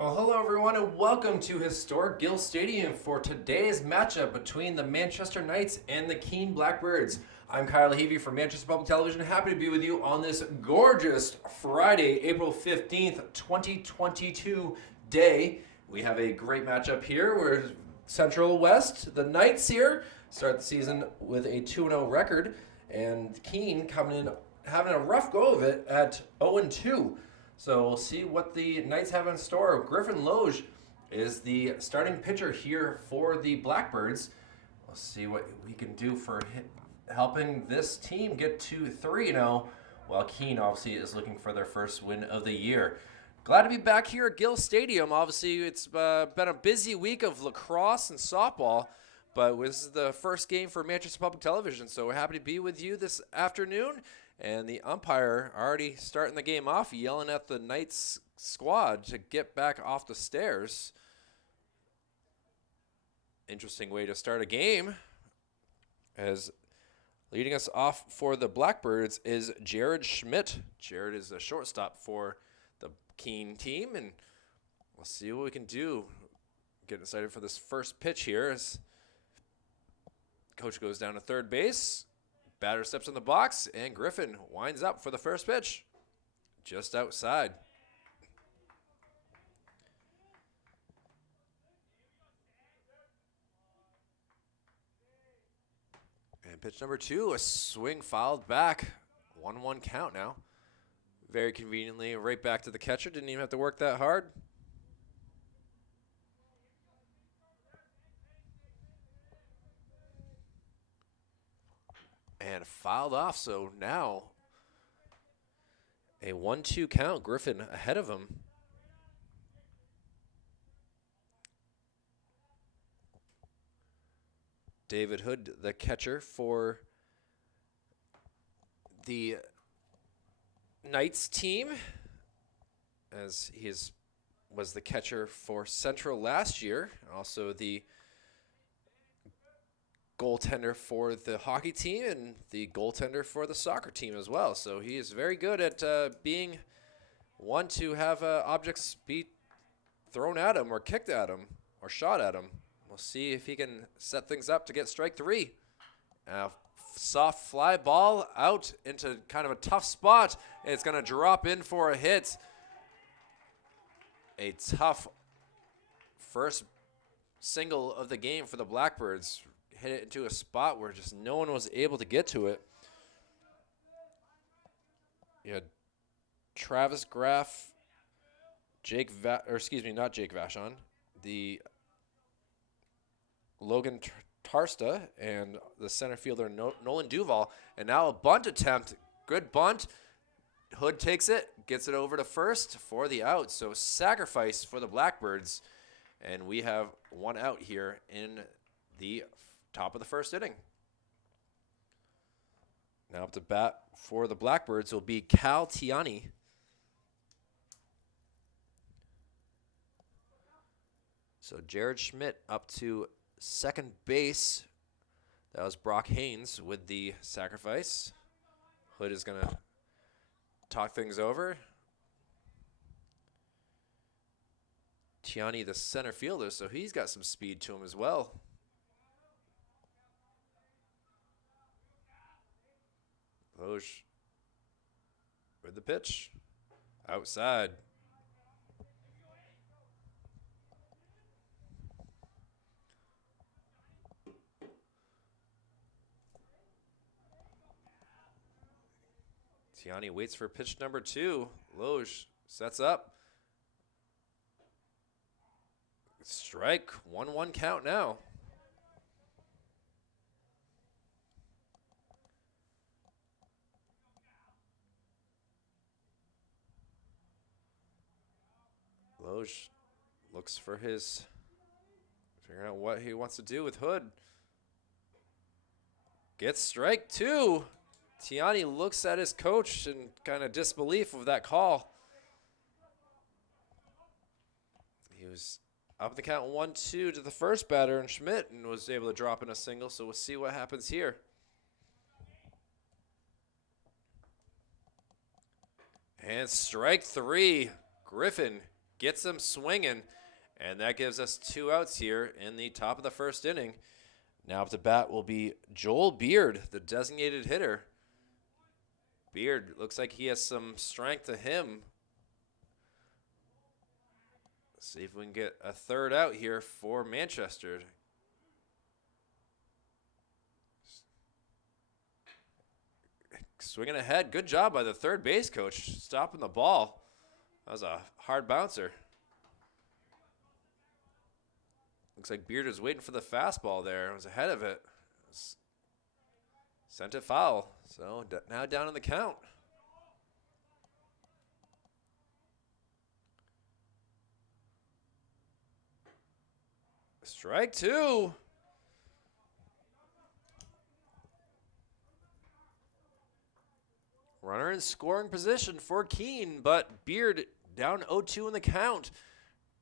Well, hello everyone, and welcome to historic Gill Stadium for today's matchup between the Manchester Knights and the Keene Blackbirds. I'm Kyle Levy from Manchester Public Television. Happy to be with you on this gorgeous Friday, April 15th, 2022 day. We have a great matchup here. We're Central West. The Knights here start the season with a 2-0 record, and Keene coming in having a rough go of it at 0-2. So we'll see what the Knights have in store. Griffin Loge is the starting pitcher here for the Blackbirds. We'll see what we can do for helping this team get to 3-0, while Keene obviously is looking for their first win of the year. Glad to be back here at Gill Stadium. Obviously, it's been a busy week of lacrosse and softball, but this is the first game for Manchester Public Television, so we're happy to be with you this afternoon. And the umpire already starting the game off, yelling at the Knights squad to get back off the stairs. Interesting way to start a game. As leading us off for the Blackbirds is Jared Schmidt. Jared is a shortstop for the Keene team, and we'll see what we can do. Getting excited for this first pitch here as coach goes down to third base. Batter steps in the box, and Griffin winds up for the first pitch. Just outside. And pitch number 2, a swing fouled back. 1-1 count now. Very conveniently, right back to the catcher. Didn't even have to work that hard. And fouled off, so now a 1-2 count. Griffin ahead of him. David Hood, the catcher for the Knights team, as he was the catcher for Central last year, also the goaltender for the hockey team and the goaltender for the soccer team as well. So he is very good at being one to have objects be thrown at him or kicked at him or shot at him. We'll see if he can set things up to get strike 3. Soft fly ball out into kind of a tough spot. It's going to drop in for a hit. A tough first single of the game for the Blackbirds. Hit it into a spot where just no one was able to get to it. You had Travis Graff, not Jake Vachon, the Logan Tarsta, and the center fielder Nolan Duval. And now a bunt attempt. Good bunt. Hood takes it, gets it over to first for the out. So sacrifice for the Blackbirds. And we have one out here in the top of the first inning. Now up to bat for the Blackbirds will be Cal Tiani. So Jared Schmidt up to second base. That was Brock Haynes with the sacrifice. Hood is going to talk things over. Tiani, the center fielder, so he's got some speed to him as well. Loge with the pitch. Outside. Tiani waits for pitch number 2. Loge sets up. Strike. 1-1 count now. Loge looks for figuring out what he wants to do with Hood. Gets strike 2. Tiani looks at his coach in kind of disbelief of that call. He was up the count 1-2 to the first batter, and Schmidt, and was able to drop in a single, so we'll see what happens here. And strike 3. Griffin gets him swinging, and that gives us 2 outs here in the top of the first inning. Now up to bat will be Joel Beard, the designated hitter. Beard looks like he has some strength to him. Let's see if we can get a 3rd out here for Manchester. Swinging ahead. Good job by the third base coach stopping the ball. That was a hard bouncer. Looks like Beard was waiting for the fastball there. Was ahead of it. Sent it foul. So now down in the count. Strike 2. Runner in scoring position for Keene, but Beard down 0-2 in the count.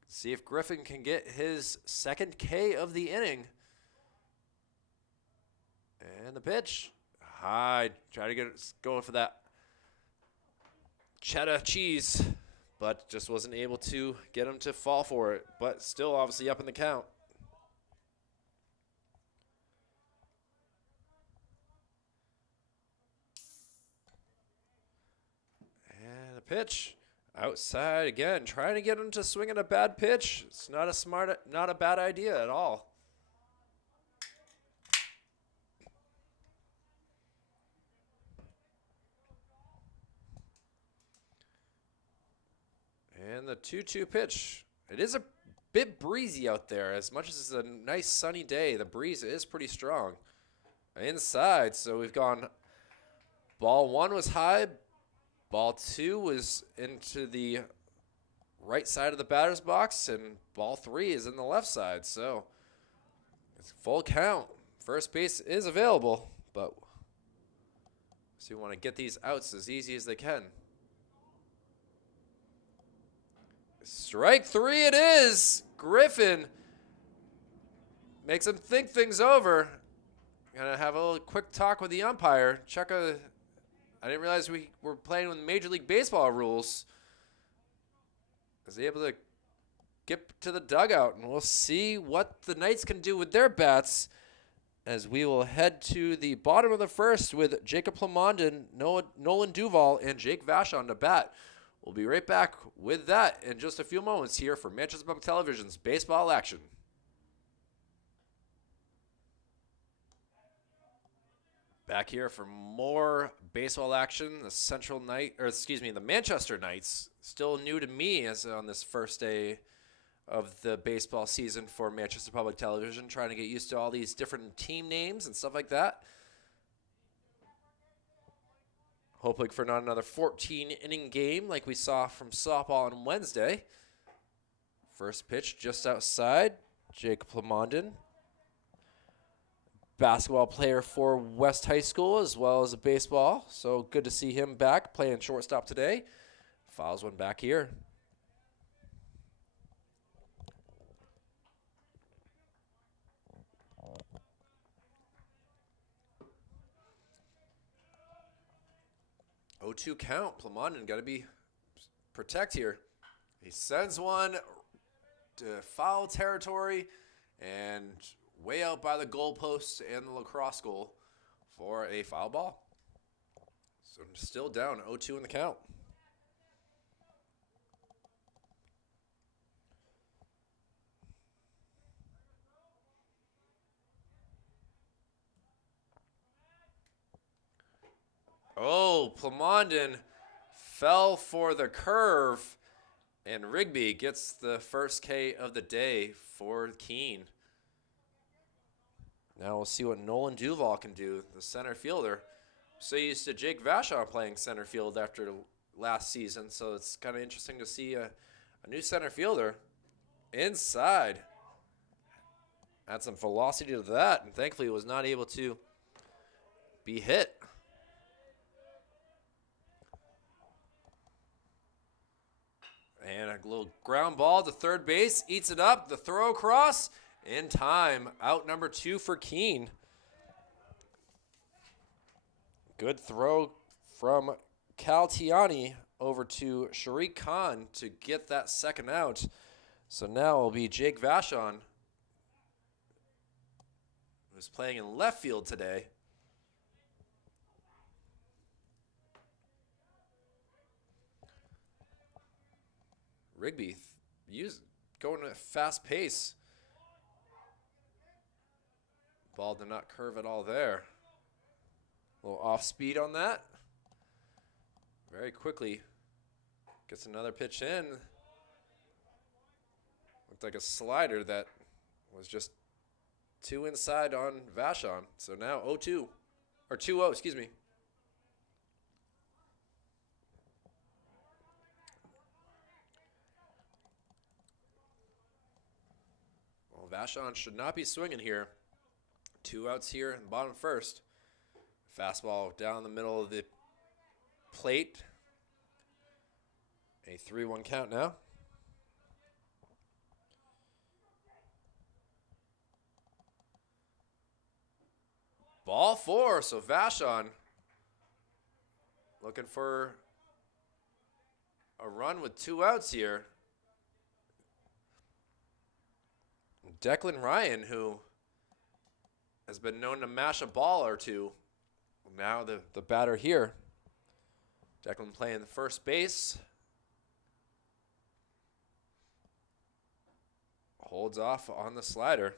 See if Griffin can get his 2nd K of the inning. And the pitch. High. Try to get it going for that cheddar cheese, but just wasn't able to get him to fall for it. But still obviously up in the count. And a pitch. Outside again, trying to get him to swing at a bad pitch. It's not a bad idea at all. And the 2-2 pitch. It is a bit breezy out there. As much as it's a nice sunny day, the breeze is pretty strong. Inside, so we've gone ball 1 was high. Ball 2 was into the right side of the batter's box, and ball 3 is in the left side. So it's full count. First base is available, but so we want to get these outs as easy as they can. Strike 3 it is. Griffin makes him think things over. Gonna have a little quick talk with the umpire. I didn't realize we were playing with Major League Baseball rules. Was he able to get to the dugout, and we'll see what the Knights can do with their bats as we will head to the bottom of the first with Jacob Plamondon, Nolan Duval, and Jake Vashon to bat. We'll be right back with that in just a few moments here for Manchester Public Television's Baseball Action. Back here for more baseball action. The Manchester Knights, still new to me as on this first day of the baseball season for Manchester Public Television, trying to get used to all these different team names and stuff like that. Hoping for not another 14-inning game like we saw from softball on Wednesday. First pitch just outside. Jake Plamondon, basketball player for West High School as well as a baseball. So good to see him back playing shortstop today. Fouls one back here. Oh, 2 count. Plamondon got to protect here. He sends one to foul territory and way out by the goalpost and the lacrosse goal for a foul ball. So I'm still down 0-2 in the count. Oh, Plamondon fell for the curve, and Rigby gets the first K of the day for Keene. Now we'll see what Nolan Duval can do, the center fielder. So used to Jake Vashon playing center field after last season, so it's kind of interesting to see a new center fielder inside. Had some velocity to that, and thankfully was not able to be hit. And a little ground ball to third base, eats it up, the throw across, in time. Out number 2 for Keene. Good throw from Caltiani over to Sharik Khan to get that second out. So now it'll be Jake Vachon, who's playing in left field today. Rigby going at a fast pace. Ball did not curve at all there. A little off speed on that. Very quickly gets another pitch in. Looked like a slider that was just too inside on Vachon. So now 0-2, or 2-0, excuse me. Well, Vachon should not be swinging here. 2 outs here in the bottom first. Fastball down the middle of the plate. A 3-1 count now. Ball 4, so Vachon looking for a run with 2 outs here. Declan Ryan, who has been known to mash a ball or two. Now the batter here. Declan playing the first base. Holds off on the slider.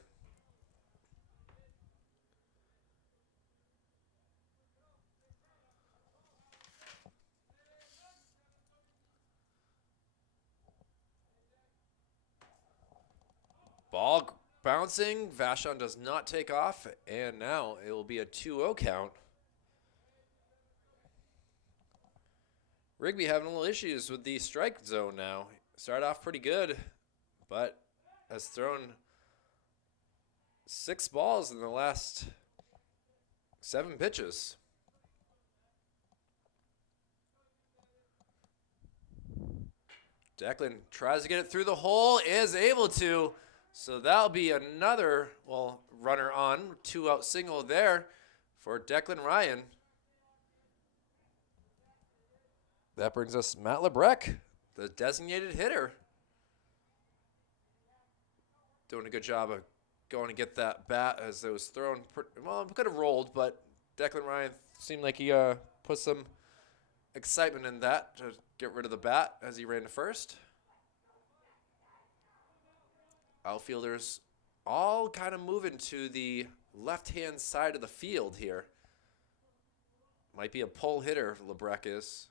Ball bouncing. Vachon does not take off, and now it will be a 2-0 count. Rigby having a little issues with the strike zone now. Started off pretty good, but has thrown 6 balls in the last 7 pitches. Declan tries to get it through the hole, is able to. So that'll be another, runner on, 2-out single there for Declan Ryan. That brings us Matt Lebrecq, the designated hitter. Doing a good job of going to get that bat as it was thrown. Could have rolled, but Declan Ryan seemed like he put some excitement in that to get rid of the bat as he ran to first. Outfielders all kind of moving to the left-hand side of the field here. Might be a pull hitter, Lebrecq is.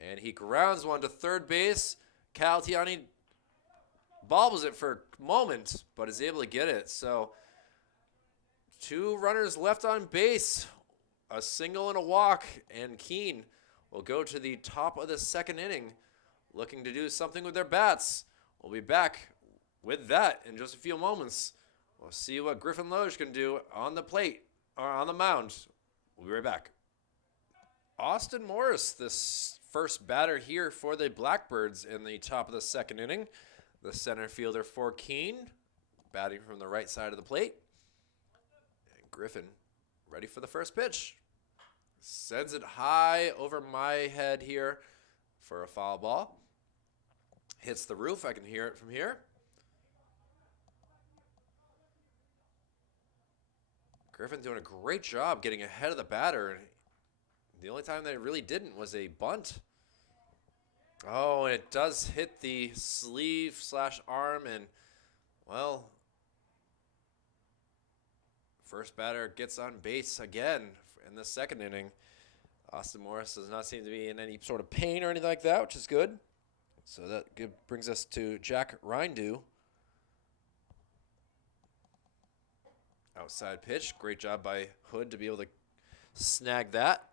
And he grounds one to third base. Cal Tiani bobbles it for a moment, but is able to get it. So 2 runners left on base, a single and a walk, and Keene will go to the top of the second inning, looking to do something with their bats. We'll be back with that in just a few moments. We'll see what Griffin Loge can do on the plate, or on the mound. We'll be right back. Austin Morris, this first batter here for the Blackbirds in the top of the second inning. The center fielder for Keene, batting from the right side of the plate. And Griffin ready for the first pitch. Sends it high over my head here for a foul ball. Hits the roof. I can hear it from here. Griffin doing a great job getting ahead of the batter. The only time that it really didn't was a bunt. Oh, and it does hit the sleeve / arm, and, well, first batter gets on base again in the second inning. Austin Morris does not seem to be in any sort of pain or anything like that, which is good. So that brings us to Jack Rindu. Outside pitch. Great job by Hood to be able to snag that.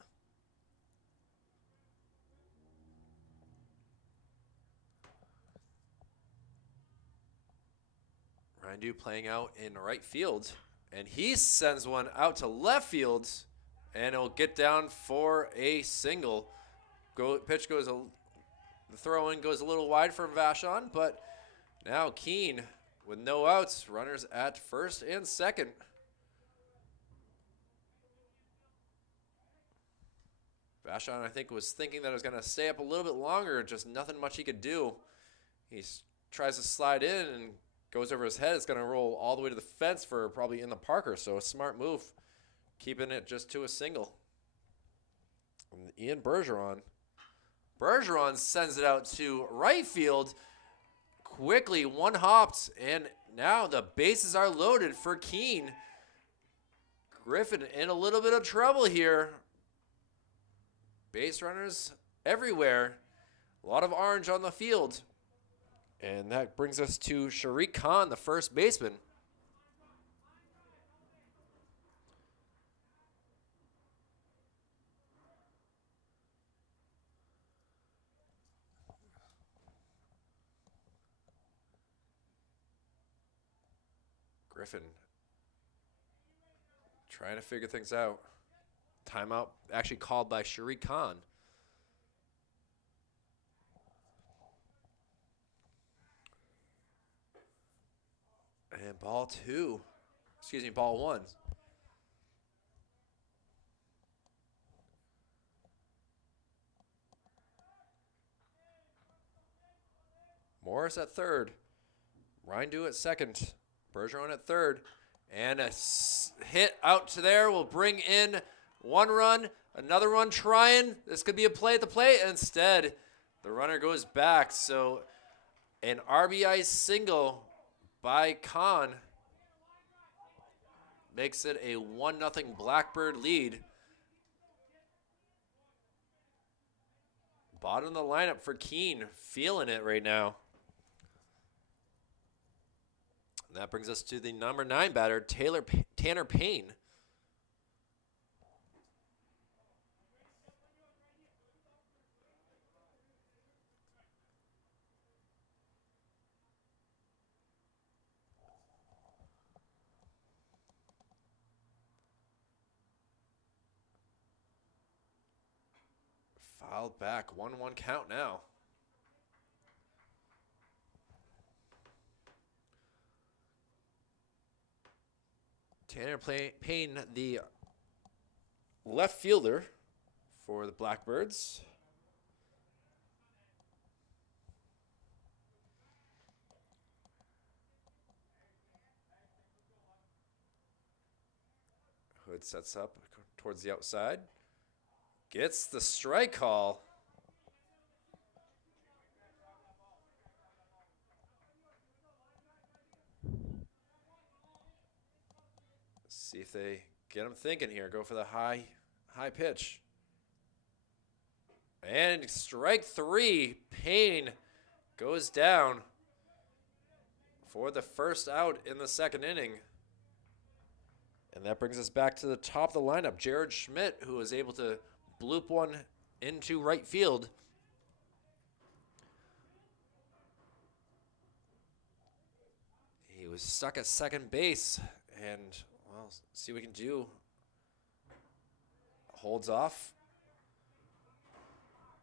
Rindu playing out in right field. And he sends one out to left field. And it'll get down for a single. Pitch goes, the throw-in goes a little wide for Vachon. But now Keene with no outs. Runners at first and second. Vashon, I think, was thinking that it was going to stay up a little bit longer, just nothing much he could do. He tries to slide in and goes over his head. It's going to roll all the way to the fence for probably in the Parker, so a smart move, keeping it just to a single. And Ian Bergeron. Bergeron sends it out to right field. Quickly, one hopped, and now the bases are loaded for Keene. Griffin in a little bit of trouble here. Base runners everywhere. A lot of orange on the field. And that brings us to Sharik Khan, the first baseman. Griffin trying to figure things out. Timeout actually called by Sharik Khan. And ball one. Morris at third. Rindu at second. Bergeron at third. And a hit out to there will bring in one run. Another run trying. This could be a play at the plate. Instead, the runner goes back. So an RBI single by Khan makes it a 1-0 Blackbird lead. Bottom of the lineup for Keene, feeling it right now. And that brings us to the number 9 batter, Tanner Payne. Fouled back, 1-1 count now. Tanner Payne, the left fielder for the Blackbirds. Hood sets up towards the outside. Gets the strike call. See if they get him thinking here. Go for the high pitch. And strike 3. Payne goes down for the first out in the second inning. And that brings us back to the top of the lineup. Jared Schmidt, who was able to bloop one into right field. He was stuck at second base, and, well, see what we can do. Holds off.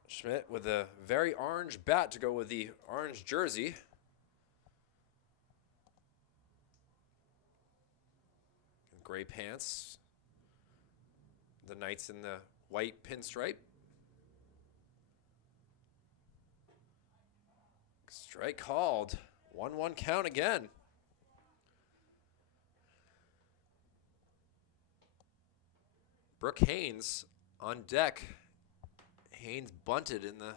Schmidt with a very orange bat to go with the orange jersey. Gray pants. The Knights in the white pinstripe. Strike called. 1-1 count again. Brooke Haynes on deck. Haynes bunted in the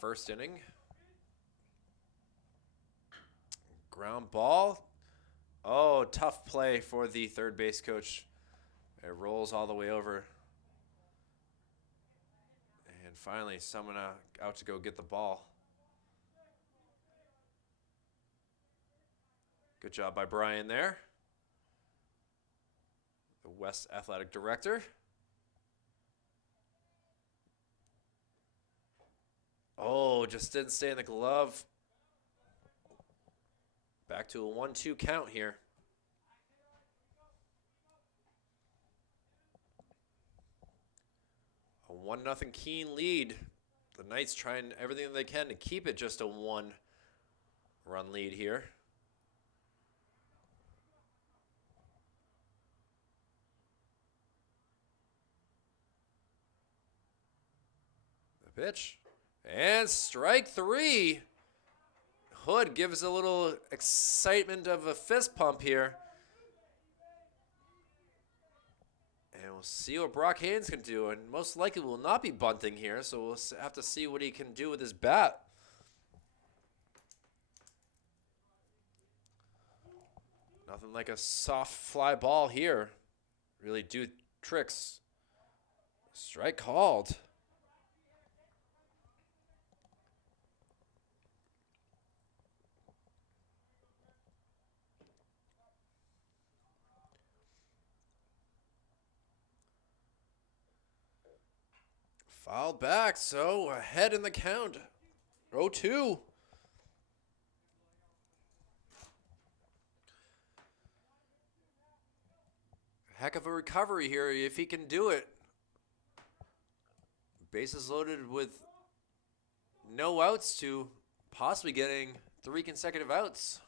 first inning. Ground ball. Oh, tough play for the third base coach. It rolls all the way over. And finally, someone out to go get the ball. Good job by Brian there, the West Athletic Director. Oh, just didn't stay in the glove. Back to a 1-2 count here. A 1-0 Keene lead. The Knights trying everything they can to keep it just a 1-run lead here. Pitch. And strike 3. Hood gives a little excitement of a fist pump here. And we'll see what Brock Haynes can do. And most likely will not be bunting here, so we'll have to see what he can do with his bat. Nothing like a soft fly ball here. Really do tricks. Strike called. Fouled back, so ahead in the count. 0-2. Heck of a recovery here if he can do it. Bases loaded with no outs to possibly getting 3 consecutive outs.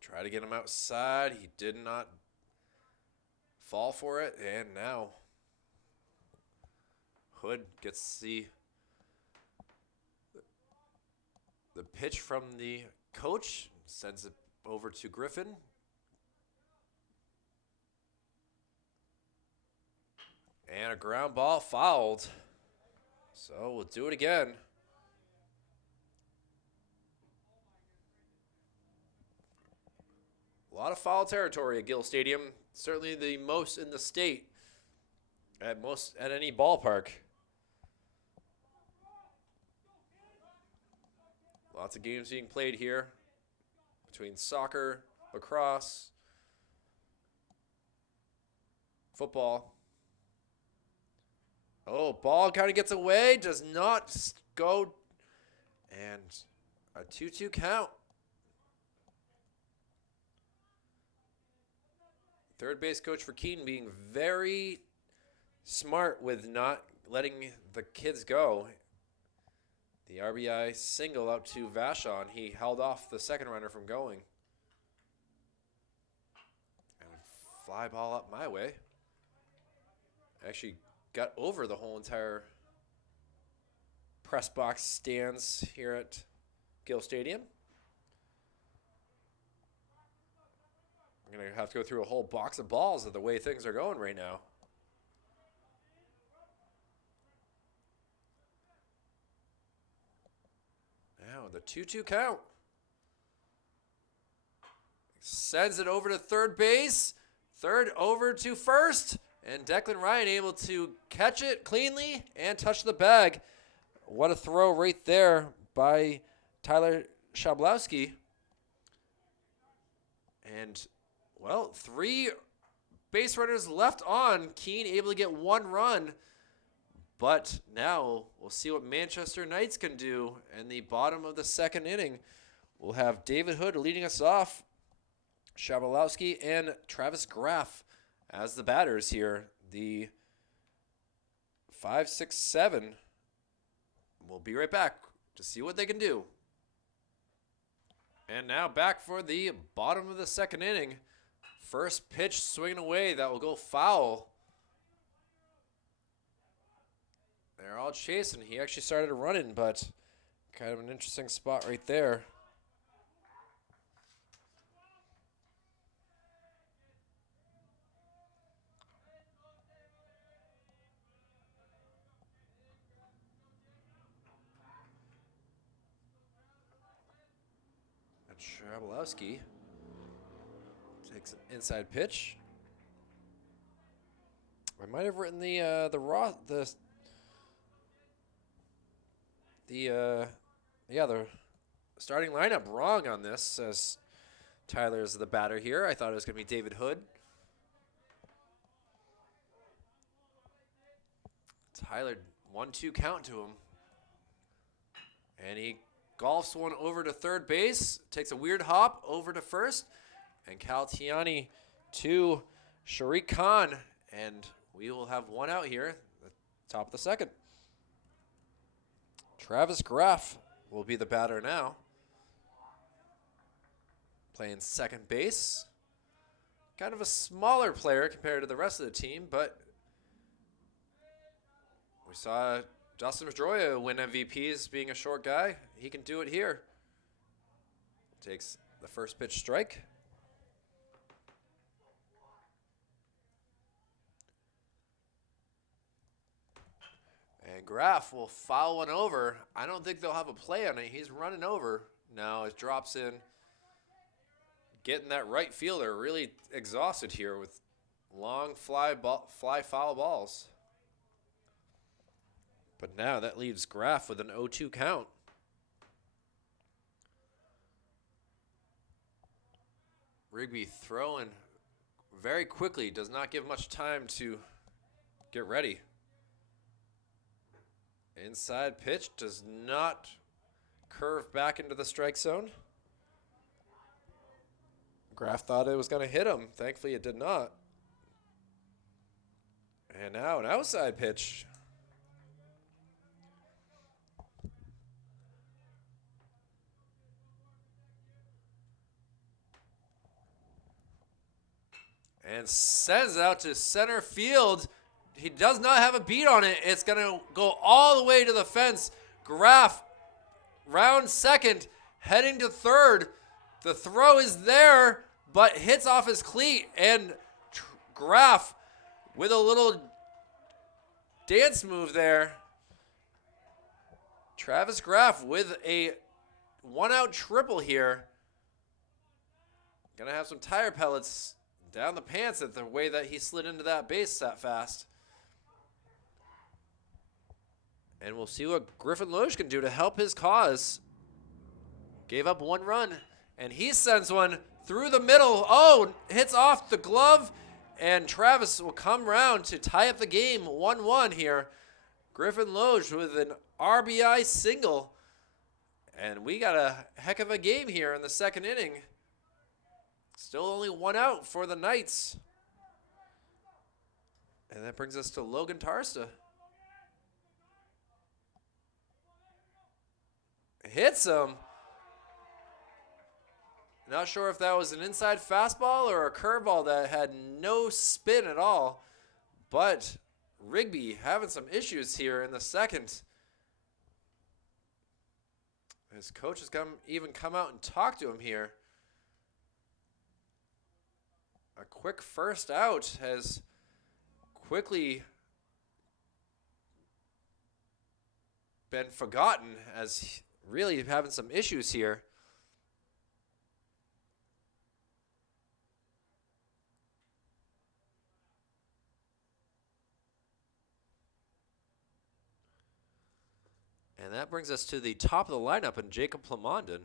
Try to get him outside. He did not fall for it. And now Hood gets the pitch from the coach. Sends it over to Griffin. And a ground ball fouled. So we'll do it again. A lot of foul territory at Gill Stadium. Certainly the most in the state at any ballpark. Lots of games being played here between soccer, lacrosse, football. Oh, ball kind of gets away, does not go, and a 2-2 count. Third base coach for Keene being very smart with not letting the kids go. The RBI single out to Vashon. He held off the second runner from going. And a fly ball up my way. Actually got over the whole entire press box stands here at Gill Stadium. I'm going to have to go through a whole box of balls of the way things are going right now. Now the 2-2 count. Sends it over to third base. Third over to first. And Declan Ryan able to catch it cleanly and touch the bag. What a throw right there by Tyler Shablowski. And, well, 3 base runners left on. Keene able to get 1 run. But now we'll see what Manchester Knights can do in the bottom of the second inning. We'll have David Hood leading us off. Shabalowski and Travis Graff as the batters here. The 5, 6, 7. We'll be right back to see what they can do. And now back for the bottom of the second inning. First pitch swinging away. That will go foul. They're all chasing. He actually started running, but kind of an interesting spot right there. And Shabalowski takes an inside pitch. I might have written the starting lineup wrong on this, as Tyler's the batter here. I thought it was going to be David Hood. Tyler, 1-2 count to him. And he golfs one over to third base, takes a weird hop over to first, and Caltiani to Sharik Khan. And we will have one out here at the top of the second. Travis Graff will be the batter now. Playing second base. kind of a smaller player compared to the rest of the team, but we saw Dustin Pedroia win MVPs being a short guy. He can do it here. Takes the first pitch strike. And Schroeff will foul one over. I don't think they'll have a play on it. He's running over. Now it drops in. Getting that right fielder really exhausted here with long fly foul balls. But now that leaves Schroeff with an 0-2 count. Rigby throwing very quickly, does not give much time to get ready. Inside pitch does not curve back into the strike zone. Schroeff thought it was going to hit him. Thankfully, it did not. And now an outside pitch. And sends out to center field. He does not have a beat on it. It's going to go all the way to the fence. Schroeff, round second, heading to third. The throw is there, but hits off his cleat. And Schroeff with a little dance move there. Travis Schroeff with a one-out triple here. Going to have some tire pellets down the pants at the way that he slid into that base that fast. And we'll see what Griffin Loge can do to help his cause. Gave up one run, and he sends one through the middle. Oh, hits off the glove, and Travis will come round to tie up the game 1-1 here. Griffin Loge with an RBI single. And we got a heck of a game here in the second inning. Still only one out for the Knights. And that brings us to Logan Tarsta. Hits him. Not sure if that was an inside fastball or a curveball that had no spin at all. But Rigby having some issues here in the second. His coach has even come out and talked to him here. A quick first out has quickly been forgotten as really having some issues here. And that brings us to the top of the lineup and Jacob Plamondon.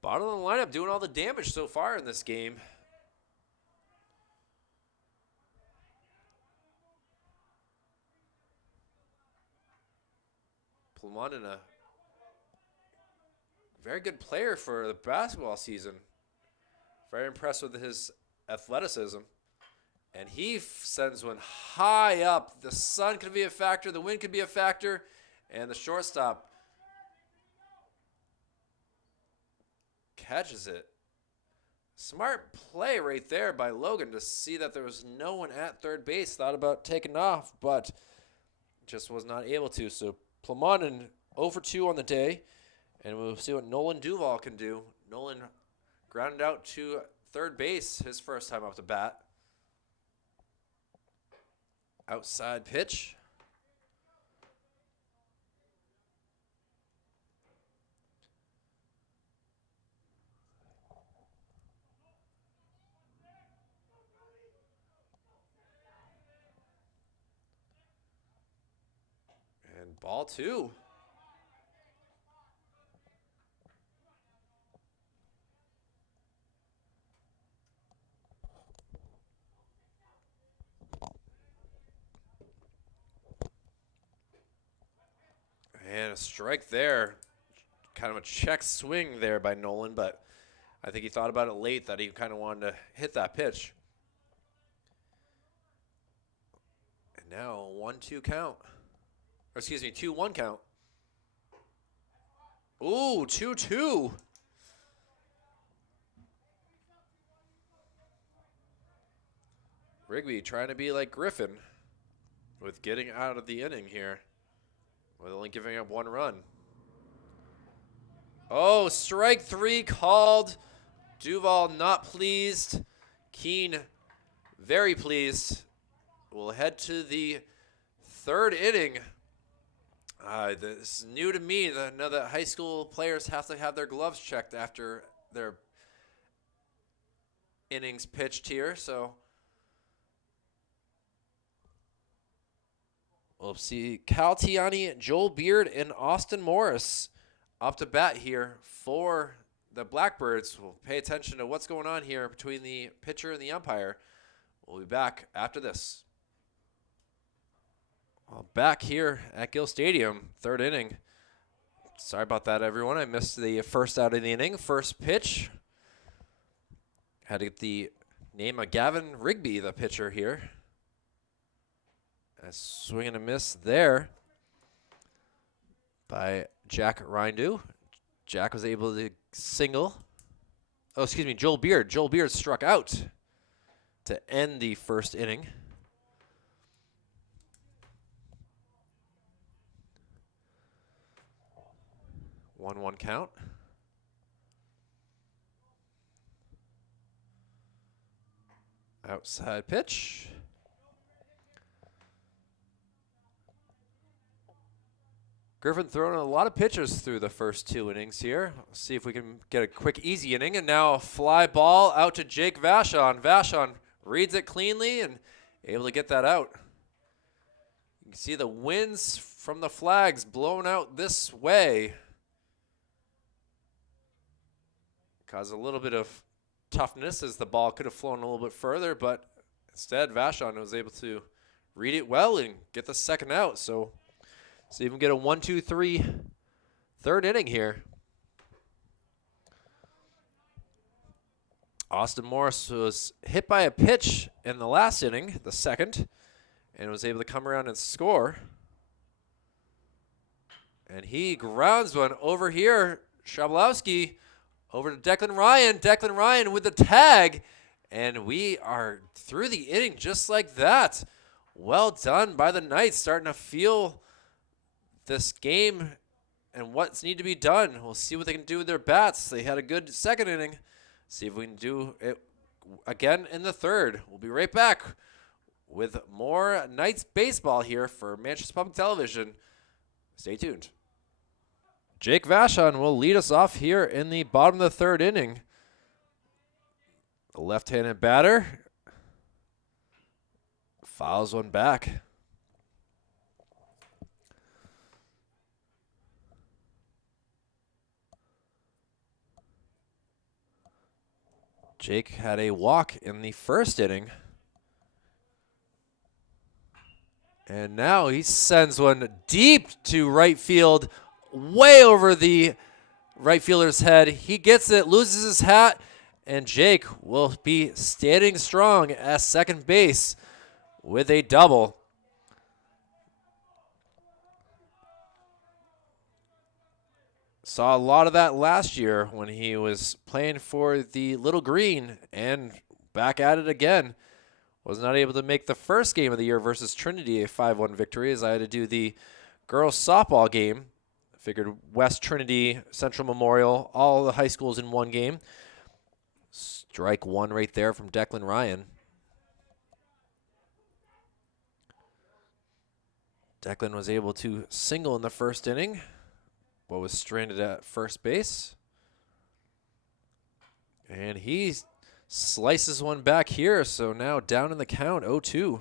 Bottom of the lineup doing all the damage so far in this game. Plamondon, a very good player for the basketball season. Very impressed with his athleticism. And he sends one high up. The sun could be a factor. The wind could be a factor. And the shortstop catches it. Smart play right there by Logan to see that there was no one at third base. Thought about taking off, but just was not able to. So Plamondon 0 for 2 on the day. And we'll see what Nolan Duval can do. Nolan grounded out to third base his first time up to bat. Outside pitch. And ball 2. And a strike there. Kind of a check swing there by Nolan, but I think he thought about it late that he kind of wanted to hit that pitch. Now 1-2 count. Or excuse me, 2-1 count. Ooh, 2-2. Rigby trying to be like Griffin with getting out of the inning here with only giving up 1 run. Oh, strike 3 called. Duval not pleased. Keene very pleased. We'll head to the 3rd inning. This is new to me. I know that high school players have to have their gloves checked after their innings pitched here. So we'll see Cal Tiani, Joel Beard, and Austin Morris up to bat here for the Blackbirds. We'll pay attention to what's going on here between the pitcher and the umpire. We'll be back after this. Well, back here at Gill Stadium, 3rd inning. Sorry about that, everyone. I missed the first out of the inning. First pitch. Had to get the name of Gavin Rigby, the pitcher here. A swing and a miss there by Jack Rindu. Jack was able to single. Oh, excuse me, Joel Beard. Joel Beard struck out to end the 1st inning. 1-1 count. Outside pitch. Griffin throwing a lot of pitches through the first 2 innings here. Let's see if we can get a quick, easy inning. And now a fly ball out to Jake Vachon. Vachon reads it cleanly and able to get that out. You can see the winds from the flags blowing out this way. Caused a little bit of toughness as the ball could have flown a little bit further, but instead Vachon was able to read it well and get the 2nd out. So see if we can get a 1-2-3 3rd inning here. Austin Morris was hit by a pitch in the last inning, the 2nd, and was able to come around and score. And he grounds one over here. Shablowski over to Declan Ryan. Declan Ryan with the tag. And we are through the inning just like that. Well done by the Knights, starting to feel this game and what's need to be done. We'll see what they can do with their bats. They had a good 2nd inning. See if we can do it again in the 3rd. We'll be right back with more Knights baseball here for Manchester Public Television. Stay tuned. Jake Vachon will lead us off here in the bottom of the 3rd inning. A left-handed batter fouls one back. Jake had a walk in the 1st inning. And now he sends one deep to right field, way over the right fielder's head. He gets it, loses his hat, and Jake will be standing strong at 2nd base with a double. Saw a lot of that last year when he was playing for the Little Green and back at it again. Was not able to make the first game of the year versus Trinity, a 5-1 victory, as I had to do the girls softball game. Figured West Trinity, Central Memorial, all the high schools in one game. Strike 1 right there from Declan Ryan. Declan was able to single in the 1st inning, but was stranded at 1st base. And he slices one back here, so now down in the count, 0-2.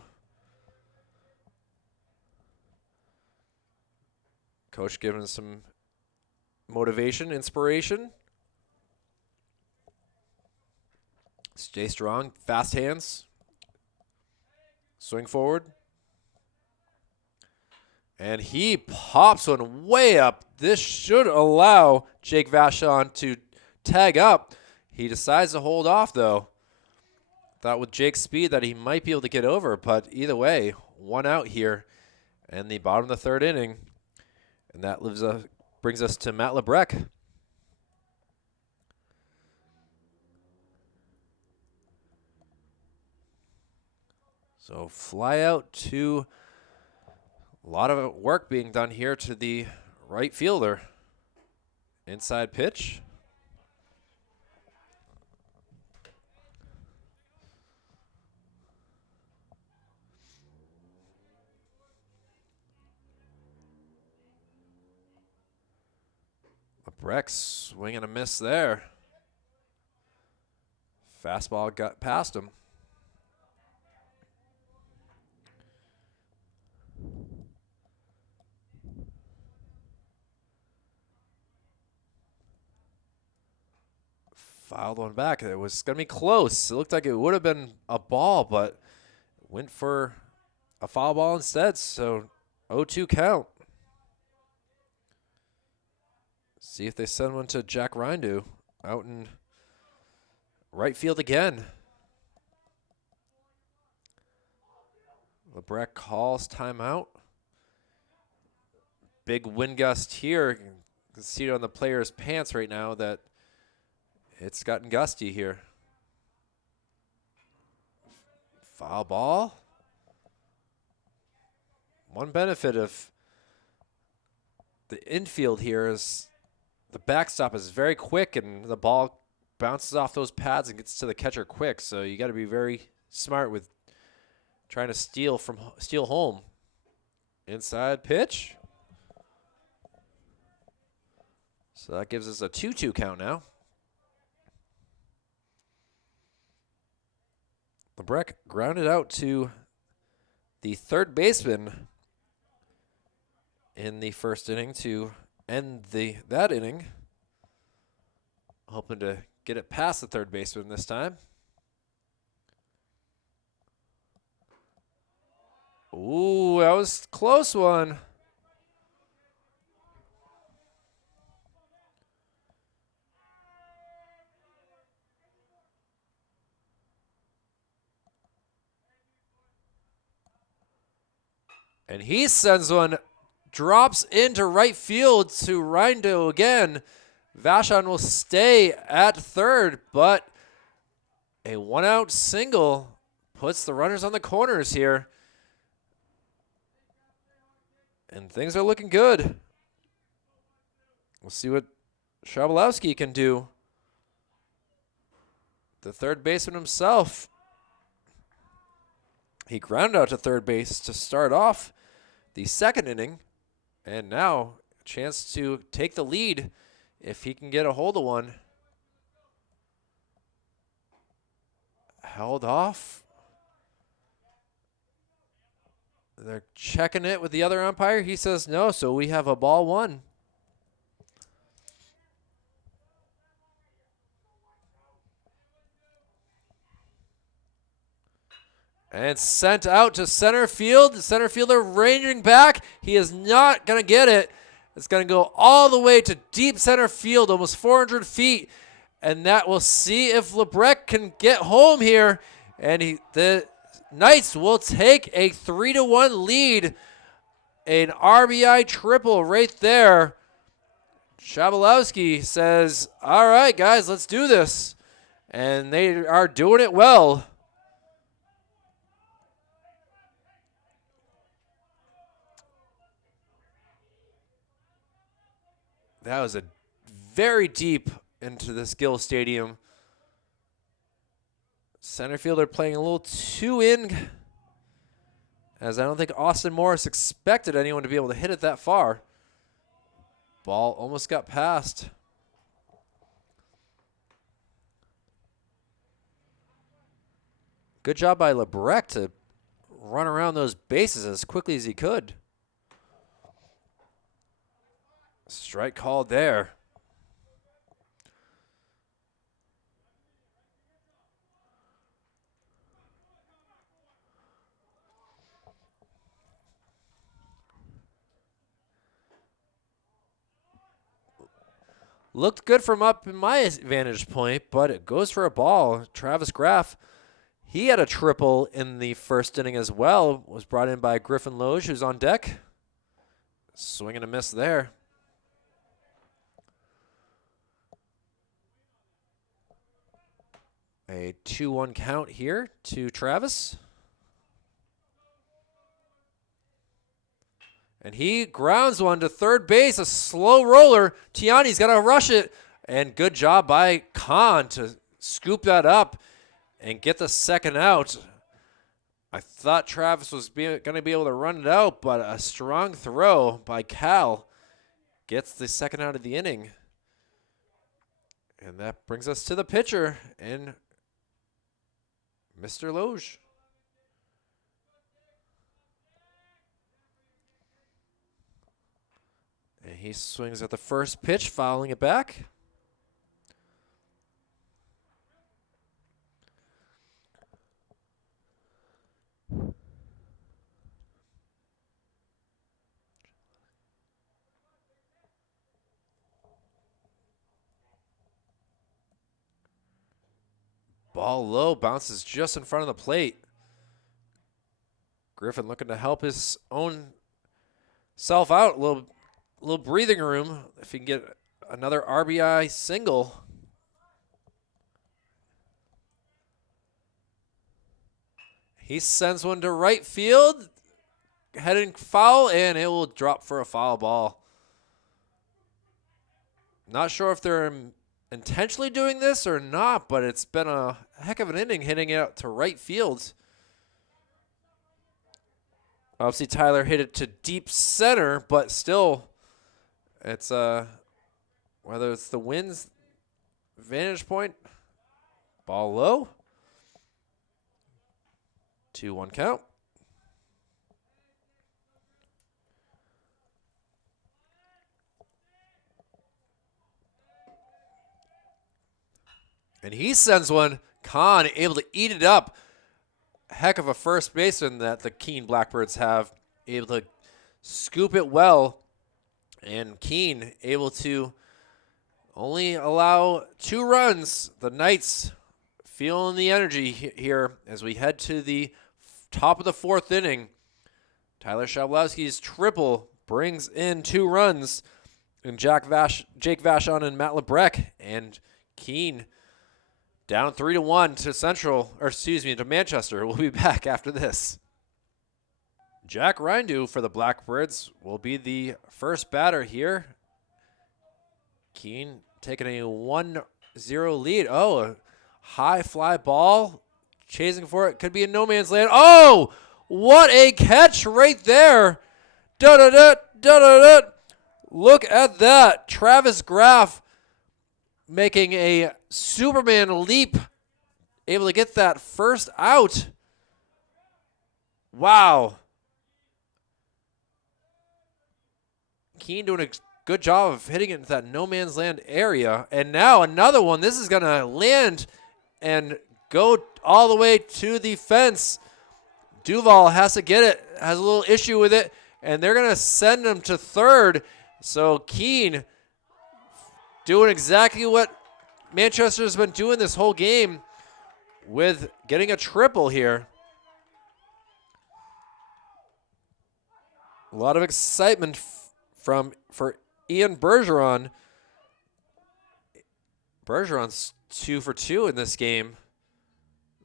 Coach giving some motivation, inspiration. Stay strong, fast hands. Swing forward. And he pops one way up. This should allow Jake Vachon to tag up. He decides to hold off, though. Thought with Jake's speed that he might be able to get over, but either way, one out here in the bottom of the third inning. And that brings us to Matt Lebrecht. So fly out to a lot of work being done here to the right fielder. Inside pitch. Lebrecht swing and a miss there. Fastball got past him. Fouled one back. It was going to be close. It looked like it would have been a ball, but went for a foul ball instead. So 0-2 count. See if they send one to Jack Rindu out in right field again. Lebrecht calls timeout. Big wind gust here. You can see it on the player's pants right now that it's gotten gusty here. Foul ball. One benefit of the infield here is the backstop is very quick and the ball bounces off those pads and gets to the catcher quick. So you got to be very smart with trying to steal home. Inside pitch. So that gives us a 2-2 count now. Lebrecht grounded out to the third baseman in the first inning to end that inning. Hoping to get it past the third baseman this time. Ooh, that was a close one. And he sends one, drops into right field to Rindu again. Vachon will stay at third, but a one-out single puts the runners on the corners here. And things are looking good. We'll see what Shabalowski can do. The third baseman himself. He grounded out to third base to start off the second inning, and now a chance to take the lead if he can get a hold of one. Held off. They're checking it with the other umpire. He says no, so we have a ball one. And sent out to center field. The center fielder ranging back. He is not going to get it. It's going to go all the way to deep center field, almost 400 feet. And that will see if Lebrecht can get home here. And the Knights will take a 3-1 lead. An RBI triple right there. Shabalowski says, all right, guys, let's do this. And they are doing it well. That was a very deep into this Gill Stadium. Center fielder playing a little too in, as I don't think Austin Morris expected anyone to be able to hit it that far. Ball almost got past. Good job by Lebrecht to run around those bases as quickly as he could. Strike called there. Looked good from up in my vantage point, but it goes for a ball. Travis Graff, He had a triple in the first inning as well. Was brought in by Griffin Loge, who's on deck. Swing and a miss there. A 2-1 count here to Travis. And he grounds one to third base, a slow roller. Tiani's got to rush it. And good job by Khan to scoop that up and get the second out. I thought Travis was going to be able to run it out, but a strong throw by Cal gets the second out of the inning. And that brings us to the pitcher and Mr. Loge. And he swings at the first pitch, fouling it back. Ball low, bounces just in front of the plate. Griffin looking to help his own self out, a little breathing room if he can get another RBI single. He sends one to right field, heading foul, and it will drop for a foul ball. Not sure if they're intentionally doing this or not, but it's been a heck of an inning hitting it out to right field. Obviously, Tyler hit it to deep center, but still, it's whether it's the wind's vantage point, ball low, 2-1 count. And he sends one. Khan able to eat it up. Heck of a first baseman that the Keene Blackbirds have. Able to scoop it well. And Keene able to only allow 2 runs. The Knights feeling the energy here as we head to the top of the 4th inning. Tyler Shablowski's triple brings in 2 runs. And Jake Vashon and Matt Lebrecht. And Keene down 3-1 to Manchester. We'll be back after this. Jack Rindu for the Blackbirds will be the first batter here. Keene taking a 1-0 lead. Oh, a high fly ball. Chasing for it. Could be in no man's land. Oh, what a catch right there. Da-da-da, da-da-da. Look at that. Travis Graff making a Superman leap, able to get that first out. Wow. Keene doing a good job of hitting it into that no man's land area. And now another one. This is going to land and go all the way to the fence. Duval has to get it, has a little issue with it, and they're going to send him to third. So Keene doing exactly what Manchester's been doing this whole game with getting a triple here. A lot of excitement for Ian Bergeron. Bergeron's 2 for 2 in this game.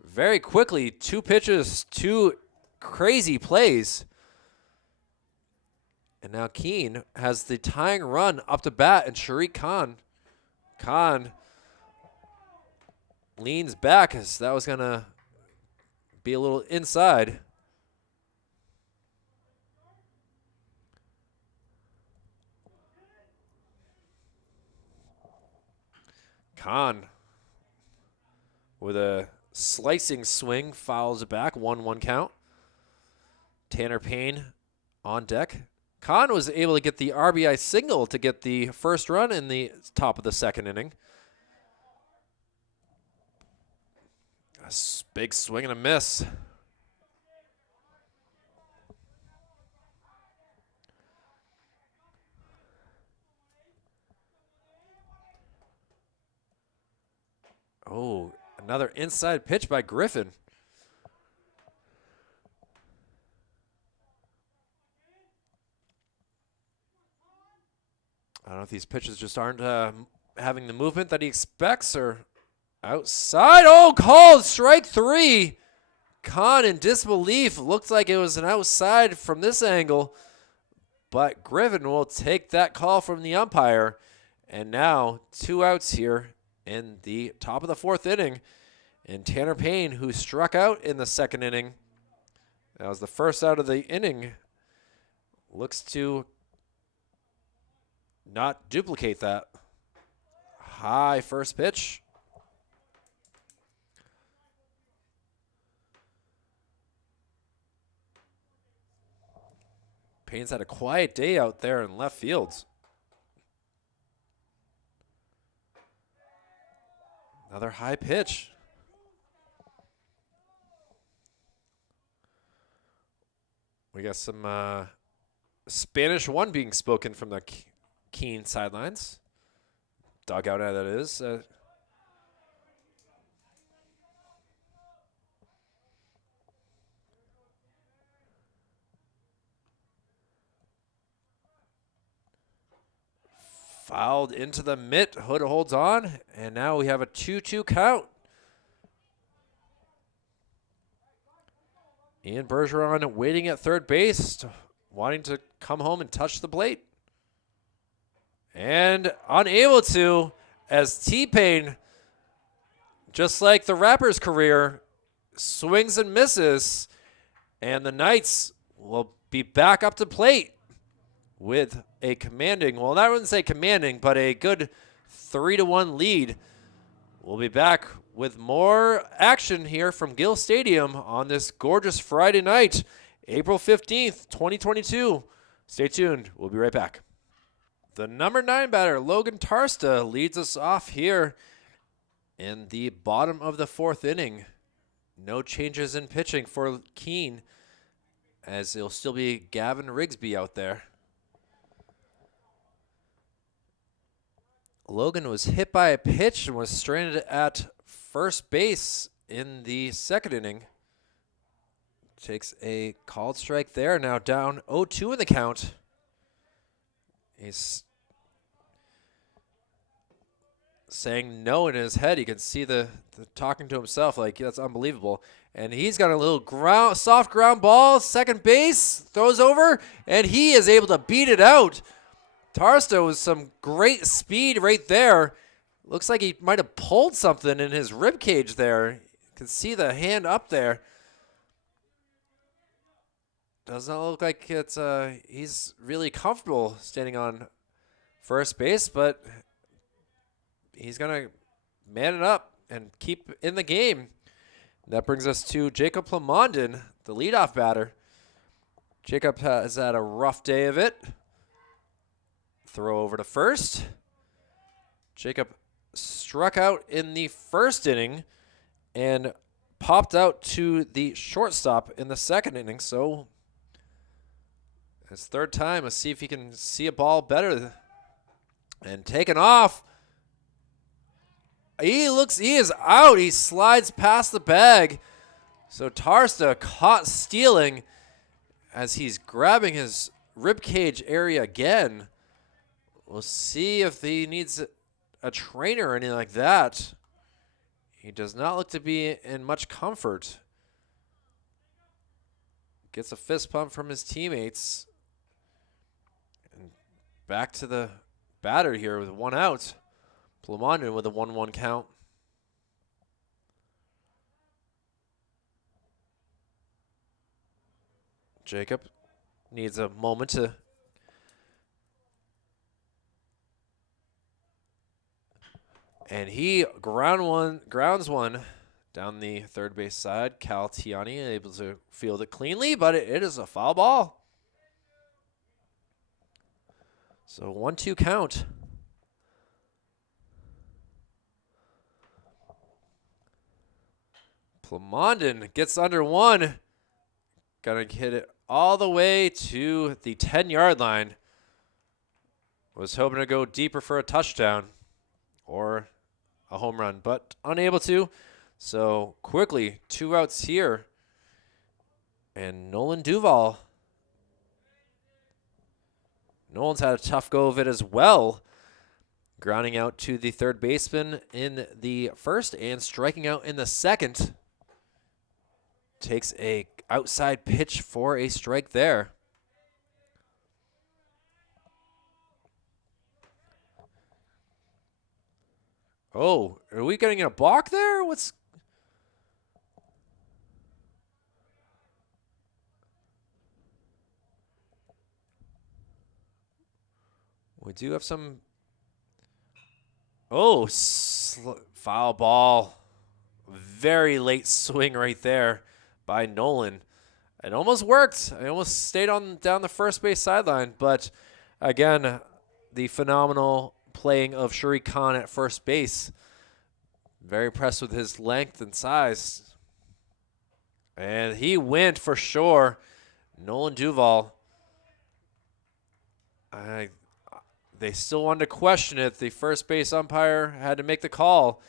Very quickly, 2 pitches, 2 crazy plays. And now Keene has the tying run up to bat, and Sharik Khan. Khan leans back as that was going to be a little inside. Khan with a slicing swing fouls it back, 1-1 count. Tanner Payne on deck. Khan was able to get the RBI single to get the first run in the top of the 2nd inning. A big swing and a miss. Oh, another inside pitch by Griffin. I don't know if these pitches just aren't having the movement that he expects or outside. Oh, called strike 3. Kahn in disbelief. Looked like it was an outside from this angle, but Griffin will take that call from the umpire. And now 2 outs here in the top of the 4th inning. And Tanner Payne, who struck out in the 2nd inning, that was the first out of the inning, looks to not duplicate that. High first pitch. Payne's had a quiet day out there in left field. Another high pitch. We got some Spanish 1 being spoken from the Keene sidelines. Dugout, that is. Fouled into the mitt. Hood holds on, and now we have a 2-2 count. Ian Bergeron waiting at third base, wanting to come home and touch the plate. And unable to, as T-Pain, just like the rapper's career, swings and misses. And the Knights will be back up to plate with a commanding, well, I wouldn't say commanding, but a good 3-1 lead. We'll be back with more action here from Gill Stadium on this gorgeous Friday night, April 15th, 2022. Stay tuned. We'll be right back. The number 9 batter, Logan Tarsta, leads us off here in the bottom of the 4th inning. No changes in pitching for Keene, as it'll still be Gavin Rigsby out there. Logan was hit by a pitch and was stranded at first base in the 2nd inning. Takes a called strike there. Now down 0-2 in the count. He's saying no in his head. You can see the talking to himself like that's unbelievable. And he's got a little soft ground ball, second base, throws over, and he is able to beat it out. Tarsta with some great speed right there. Looks like he might have pulled something in his rib cage there. You can see the hand up there. Does not look like it's he's really comfortable standing on first base, but he's gonna man it up and keep in the game. That brings us to Jacob Plamondon, the leadoff batter. Jacob has had a rough day of it. Throw over to first. Jacob struck out in the 1st inning and popped out to the shortstop in the 2nd inning. So his 3rd time, let's see if he can see a ball better. And taken off. He is out. He slides past the bag. So Tarsta caught stealing as he's grabbing his rib cage area again. We'll see if he needs a trainer or anything like that. He does not look to be in much comfort. Gets a fist pump from his teammates. And back to the batter here with 1 out. Plamondon with a 1-1 count. Jacob needs a moment to and he grounds one down the 3rd base side. Cal Tiani able to field it cleanly, but it is a foul ball. So 1-2 count. Plamondon gets under 1. Gonna hit it all the way to the 10-yard line. Was hoping to go deeper for a touchdown or a home run, but unable to. So quickly, 2 outs here. And Nolan Duval Nolan's had a tough go of it as well, grounding out to the third baseman in the first and striking out in the second. Takes a outside pitch for a strike there. Oh, are we getting a balk there? What's... We do have some... Oh, foul ball. Very late swing right there by Nolan. It almost worked. I almost stayed on down the first base sideline, but again, the phenomenal playing of Shuri Khan at first base. Very impressed with his length and size. And he went for sure. Nolan Duval. They still wanted to question it. The first base umpire had to make the call.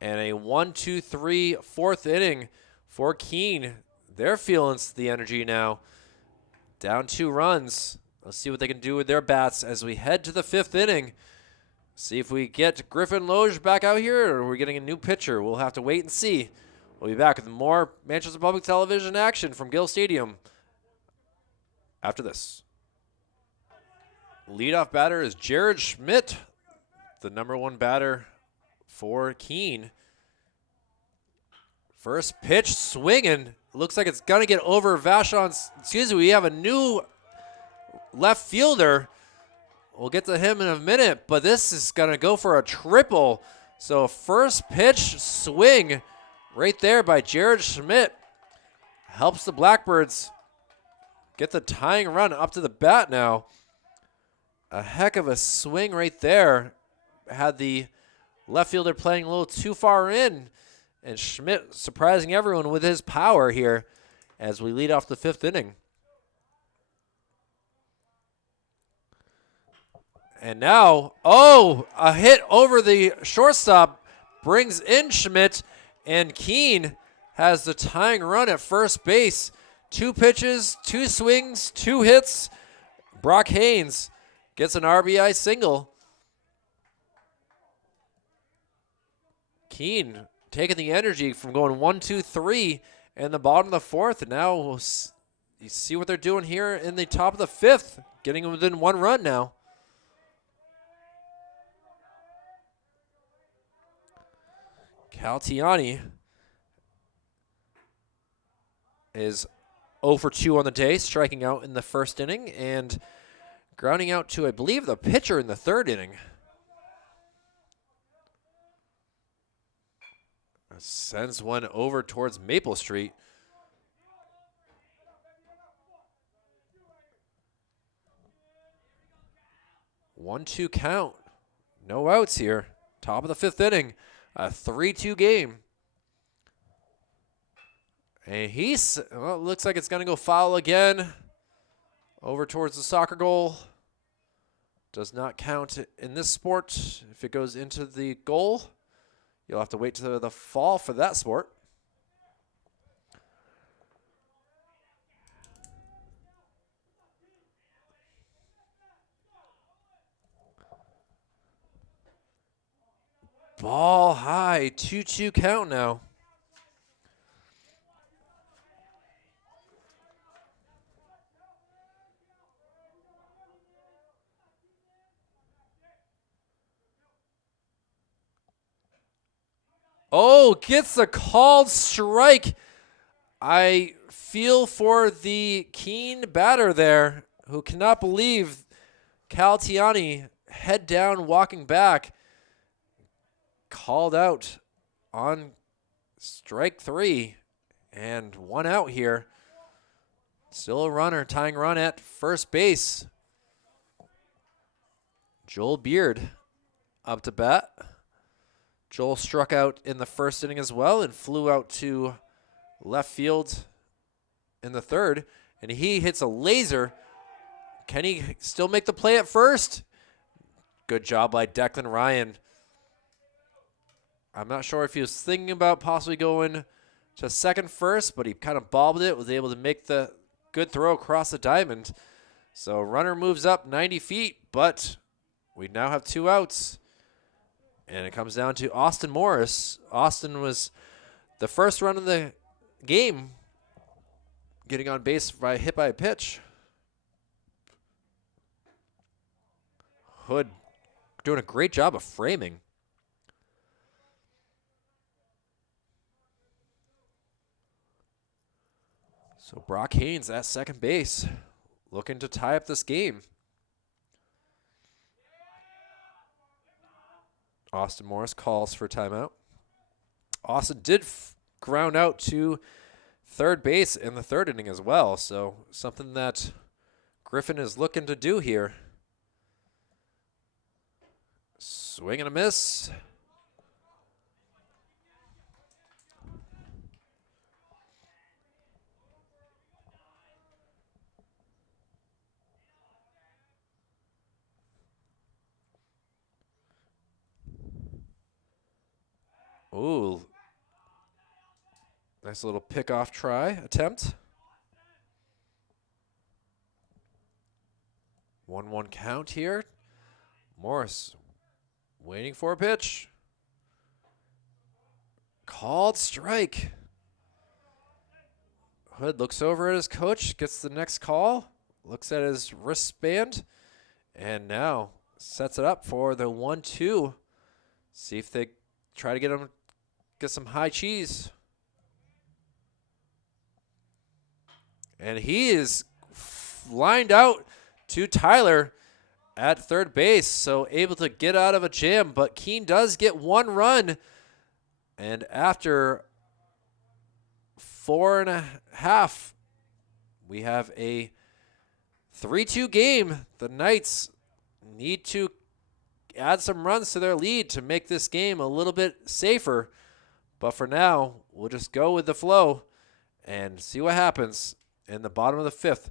And a 1-2-3 fourth inning for Keene. They're feeling the energy now. Down 2 runs. Let's see what they can do with their bats as we head to the 5th inning. See if we get Griffin Loge back out here or we're getting a new pitcher. We'll have to wait and see. We'll be back with more Manchester Public Television action from Gill Stadium after this. Leadoff batter is Jared Schmidt, the #1 batter for Keene. First pitch swinging. Looks like it's going to get over Vashon's. Excuse me, we have a new left fielder. We'll get to him in a minute, but this is going to go for a triple. So first pitch swing right there by Jared Schmidt helps the Blackbirds get the tying run up to the bat now. A heck of a swing right there. Had the left fielder playing a little too far in, and Schmidt surprising everyone with his power here as we lead off the 5th inning. And now, a hit over the shortstop brings in Schmidt, and Keene has the tying run at first base. 2 pitches, 2 swings, 2 hits. Brock Haynes gets an RBI single. Keene taking the energy from going 1-2-3 in the bottom of the 4th. And now you see what they're doing here in the top of the 5th, getting them within 1 run now. Caltiani is 0 for 2 on the day, striking out in the 1st inning and grounding out to, I believe, the pitcher in the 3rd inning. Sends one over towards Maple Street. One-two count. No outs here. Top of the 5th inning. A 3-2 game. And looks like it's going to go foul again. Over towards the soccer goal. Does not count in this sport. If it goes into the goal, you'll have to wait to the fall for that sport. Ball high, 2-2 count now. Oh, gets a called strike. I feel for the Keene batter there who cannot believe Caltiani, head down, walking back, called out on strike 3 and 1 out here. Still a runner, tying run at first base. Joel Beard up to bat. Joel struck out in the 1st inning as well and flew out to left field in the 3rd. And he hits a laser. Can he still make the play at first? Good job by Declan Ryan. I'm not sure if he was thinking about possibly going to second first, but he kind of bobbled it, was able to make the good throw across the diamond. So runner moves up 90 feet, but we now have 2 outs. And it comes down to Austin Morris. Austin was the first run of the game getting on base hit by a pitch. Hood doing a great job of framing. So Brock Haynes at second base, looking to tie up this game. Austin Morris calls for timeout. Austin did ground out to third base in the third inning as well, so something that Griffin is looking to do here. Swing and a miss. Ooh. Nice little pickoff try attempt. 1-1 count here. Morris waiting for a pitch. Called strike. Hood looks over at his coach, gets the next call, looks at his wristband, and now sets it up for the 1-2. See if they try to get some high cheese. And he is lined out to Tyler at third base, so able to get out of a jam, but Keene does get 1 run. And after 4.5, we have a 3-2 game. The Knights need to add some runs to their lead to make this game a little bit safer. But for now, we'll just go with the flow and see what happens in the bottom of the 5th.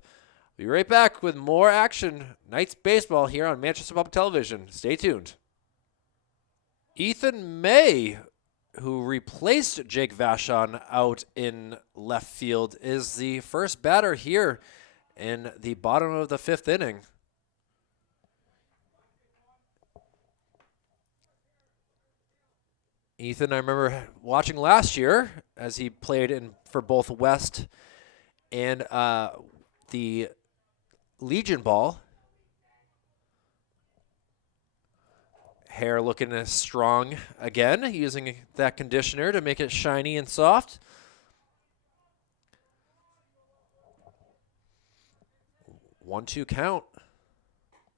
Be right back with more action. Knights baseball here on Manchester Public Television. Stay tuned. Ethan May, who replaced Jake Vachon out in left field, is the first batter here in the bottom of the 5th inning. Ethan, I remember watching last year as he played for both West and the Legion Ball. Hair looking as strong again, using that conditioner to make it shiny and soft. One-two count.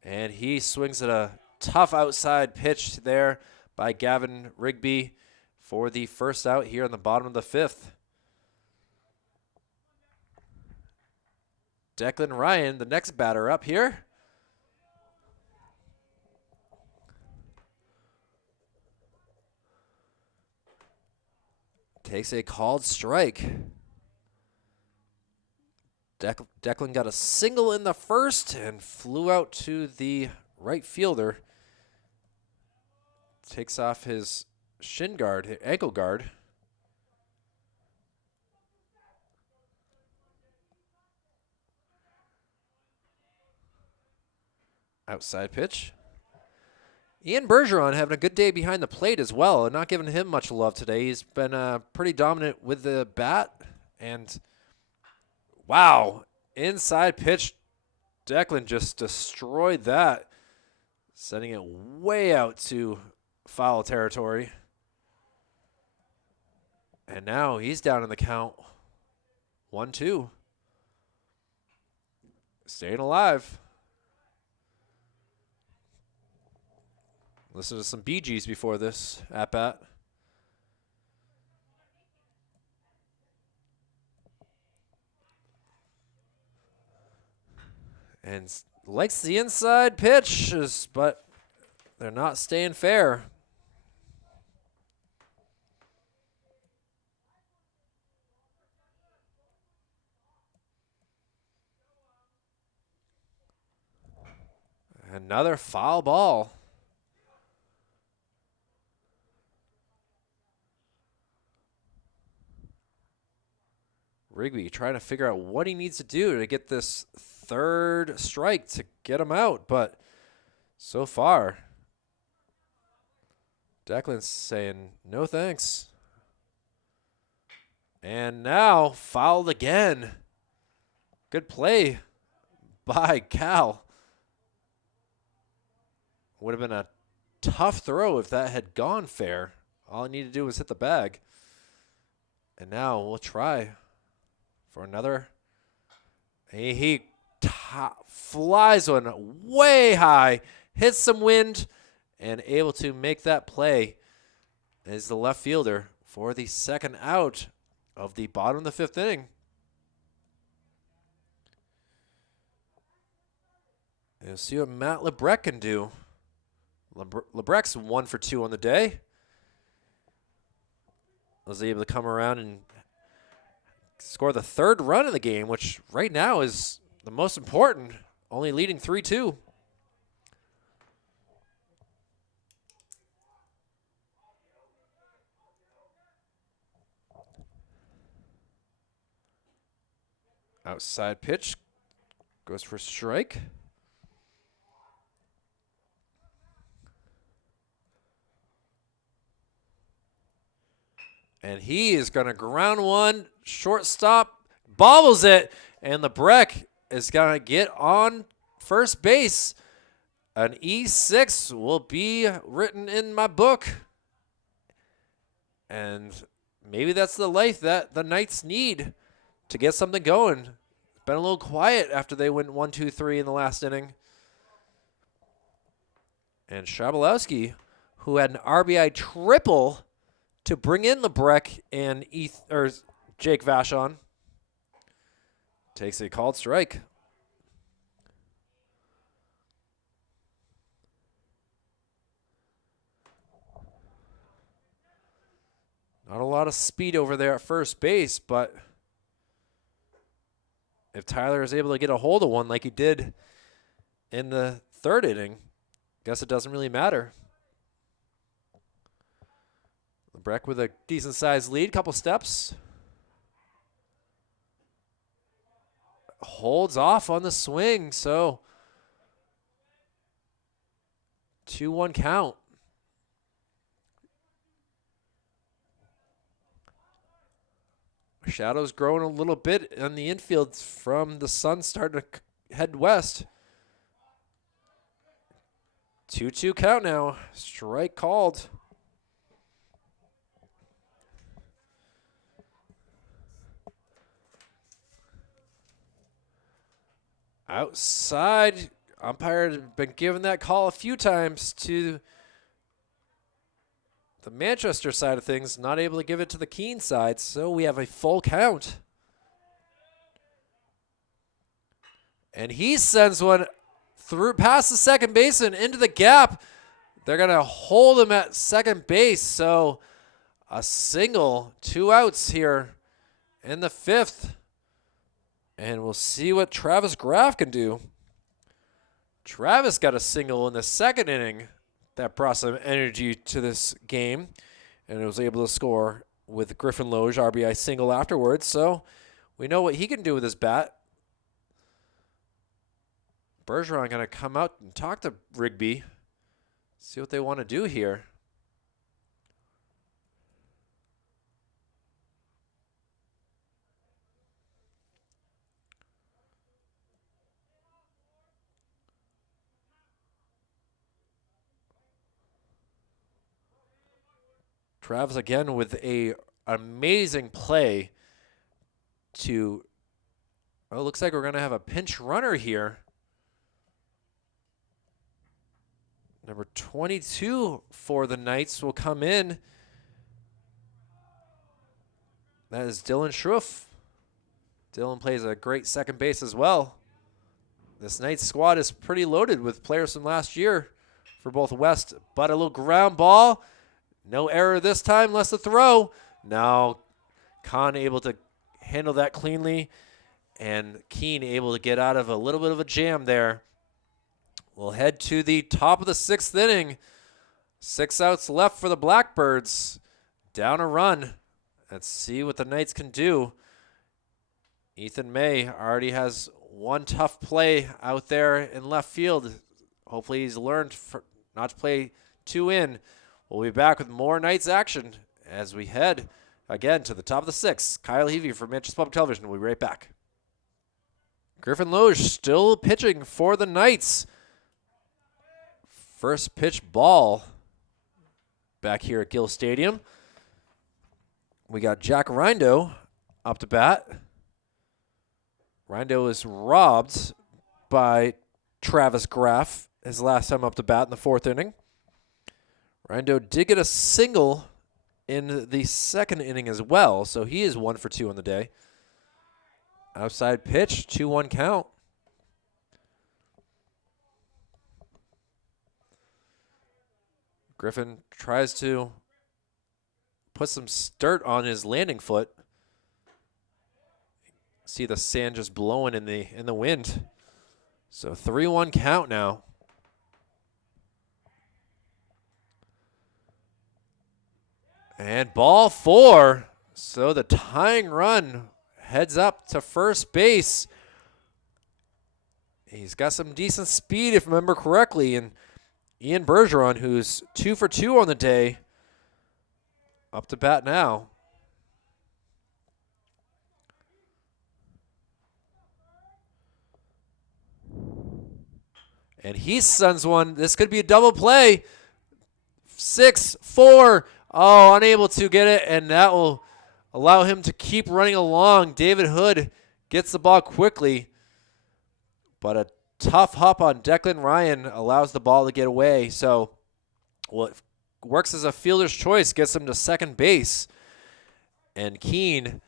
And he swings at a tough outside pitch there by Gavin Rigby for the first out here on the bottom of the 5th. Declan Ryan, the next batter up here. Takes a called strike. Declan got a single in the first and flew out to the right fielder. Takes off his shin guard, ankle guard. Outside pitch. Ian Bergeron having a good day behind the plate as well, and not giving him much love today. He's been pretty dominant with the bat. And, wow, inside pitch. Declan just destroyed that, sending it way out to foul territory. And now he's down in the count. 1-2. Staying alive. Listen to some Bee Gees before this at-bat. And likes the inside pitch, but they're not staying fair. Another foul ball. Rigby trying to figure out what he needs to do to get this third strike to get him out, but so far, Declan's saying no thanks. And now fouled again. Good play by Cal. Would have been a tough throw if that had gone fair. All he needed to do was hit the bag. And now we'll try for another. He flies one way high, hits some wind, and able to make that play as the left fielder for the second out of the bottom of the fifth inning. And see what Matt Lebrecht can do. Lebrecht's 1 for 2 on the day. Was able to come around and score the third run of the game, which right now is the most important, only leading 3-2. Outside pitch goes for a strike. And he is going to ground one, shortstop, bobbles it, and Lebrecht is going to get on first base. An E6 will be written in my book. And maybe that's the life that the Knights need to get something going. Been a little quiet after they went 1-2-3 in the last inning. And Shabalowski, who had an RBI triple to bring in Lebrecht and Jake Vachon, takes a called strike. Not a lot of speed over there at first base, but if Tyler is able to get a hold of one like he did in the third inning, guess it doesn't really matter. Lebrecht with a decent-sized lead, couple steps. Holds off on the swing, so 2-1 count. Shadows growing a little bit on the infield from the sun starting to head west. 2-2 count now. Strike called. Outside, umpire had been given that call a few times to the Manchester side of things, not able to give it to the Keene side, so we have a full count. And he sends one through past the second baseman into the gap. They're going to hold him at second base, so a single, 2 outs here in the fifth. And we'll see what Travis Graff can do. Travis got a single in the second inning that brought some energy to this game, and was able to score with Griffin Loge RBI single afterwards. So we know what he can do with his bat. Bergeron going to come out and talk to Rigby, see what they want to do here. Travis again with a amazing play to, well, it looks like we're going to have a pinch runner here. Number 22 for the Knights will come in. That is Dylan Schroeff. Dylan plays a great second base as well. This Knights squad is pretty loaded with players from last year for both West, but a little ground ball. No error this time, less the throw. Now, Khan able to handle that cleanly, and Keene able to get out of a little bit of a jam there. We'll head to the top of the sixth inning. 6 outs left for the Blackbirds. Down a run. Let's see what the Knights can do. Ethan May already has one tough play out there in left field. Hopefully he's learned not to play two in. We'll be back with more Knights action as we head again to the top of the sixth. Kyle Levy for Manchester Public Television. We'll be right back. Griffin Loge still pitching for the Knights. First pitch ball back here at Gill Stadium. We got Jack Rindo up to bat. Rindo is robbed by Travis Graff his last time up to bat in the fourth inning. Rindo did get a single in the second inning as well, so he is 1 for 2 on the day. Outside pitch, 2-1 count. Griffin tries to put some dirt on his landing foot. See the sand just blowing in the wind. So 3-1 count now. And ball 4. So the tying run heads up to first base. He's got some decent speed, if I remember correctly. And Ian Bergeron, who's 2 for 2 on the day, up to bat now. And he sends one. This could be a double play. 6-4. Oh, unable to get it, and that will allow him to keep running along. David Hood gets the ball quickly, but a tough hop on Declan Ryan allows the ball to get away. So, well, it works as a fielder's choice, gets him to second base. And Keene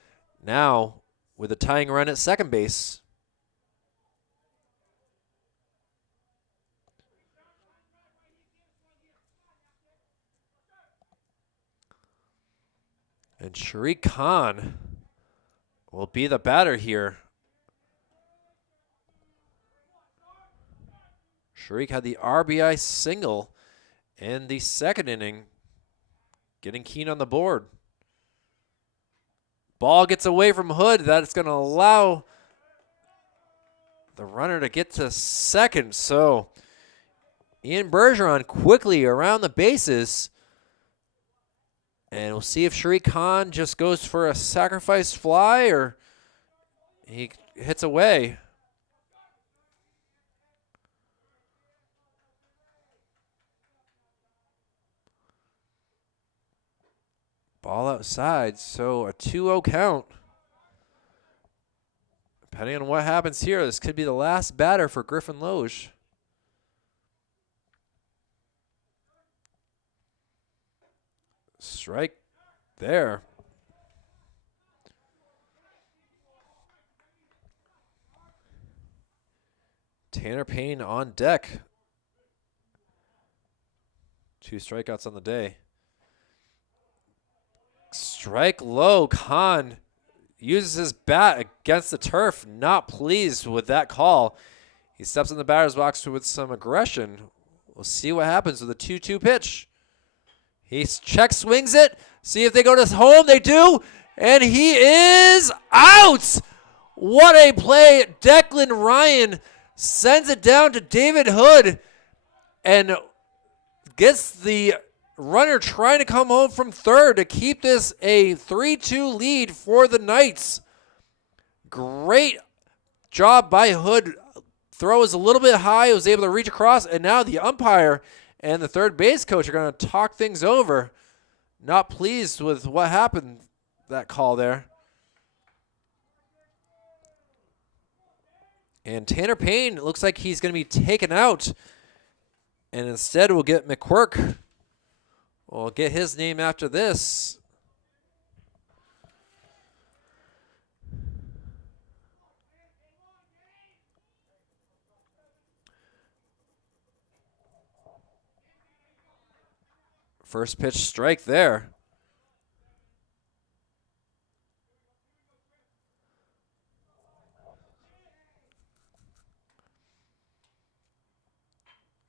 now with a tying run at second base. And Sharik Khan will be the batter here. Sharik had the RBI single in the second inning, getting Keene on the board. Ball gets away from Hood. That's going to allow the runner to get to second. So Ian Bergeron quickly around the bases. And we'll see if Sharik Khan just goes for a sacrifice fly or he hits away. Ball outside, so a 2-0 count. Depending on what happens here, this could be the last batter for Griffin Loge. Strike there. Tanner Payne on deck. 2 strikeouts on the day. Strike low. Khan uses his bat against the turf. Not pleased with that call. He steps in the batter's box with some aggression. We'll see what happens with a 2-2 pitch. He check swings it. See if they go to home. They do. And he is out. What a play. Declan Ryan sends it down to David Hood and gets the runner trying to come home from third to keep this a 3-2 lead for the Knights. Great job by Hood. Throw is a little bit high. Was able to reach across. And now the umpire and the third base coach are going to talk things over. Not pleased with what happened, that call there. And Tanner Payne looks like he's going to be taken out. And instead we'll get McQuirk. We'll get his name after this. First pitch strike there.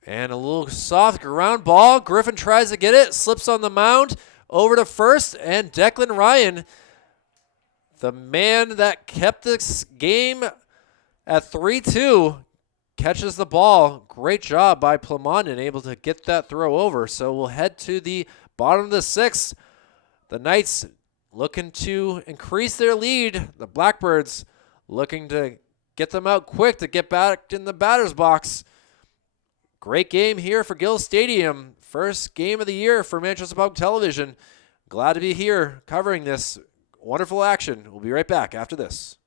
And a little soft ground ball. Griffin tries to get it, slips on the mound, over to first, and Declan Ryan, the man that kept this game at 3-2. Catches the ball. Great job by Plamondon, able to get that throw over. So we'll head to the bottom of the 6th. The Knights looking to increase their lead. The Blackbirds looking to get them out quick to get back in the batter's box. Great game here for Gill Stadium. First game of the year for Manchester Public Television. Glad to be here covering this wonderful action. We'll be right back after this.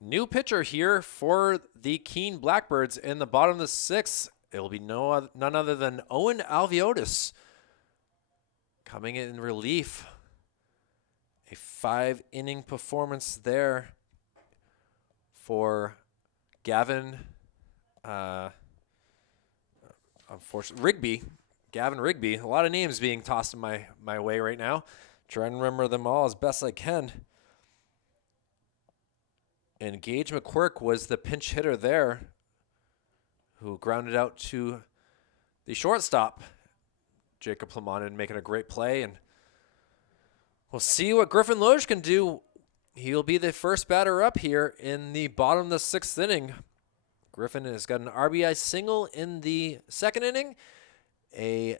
New pitcher here for the Keene Blackbirds in the bottom of the 6th. It will be none other than Owen Alviotis coming in relief. A 5-inning performance there for Gavin Rigby. Gavin Rigby. A lot of names being tossed in my way right now. Trying to remember them all as best I can. And Gage McQuirk was the pinch hitter there, who grounded out to the shortstop. Jacob Plamondon making a great play, and we'll see what Griffin Loge can do. He'll be the first batter up here in the bottom of the 6th inning. Griffin has got an RBI single in the 2nd inning, a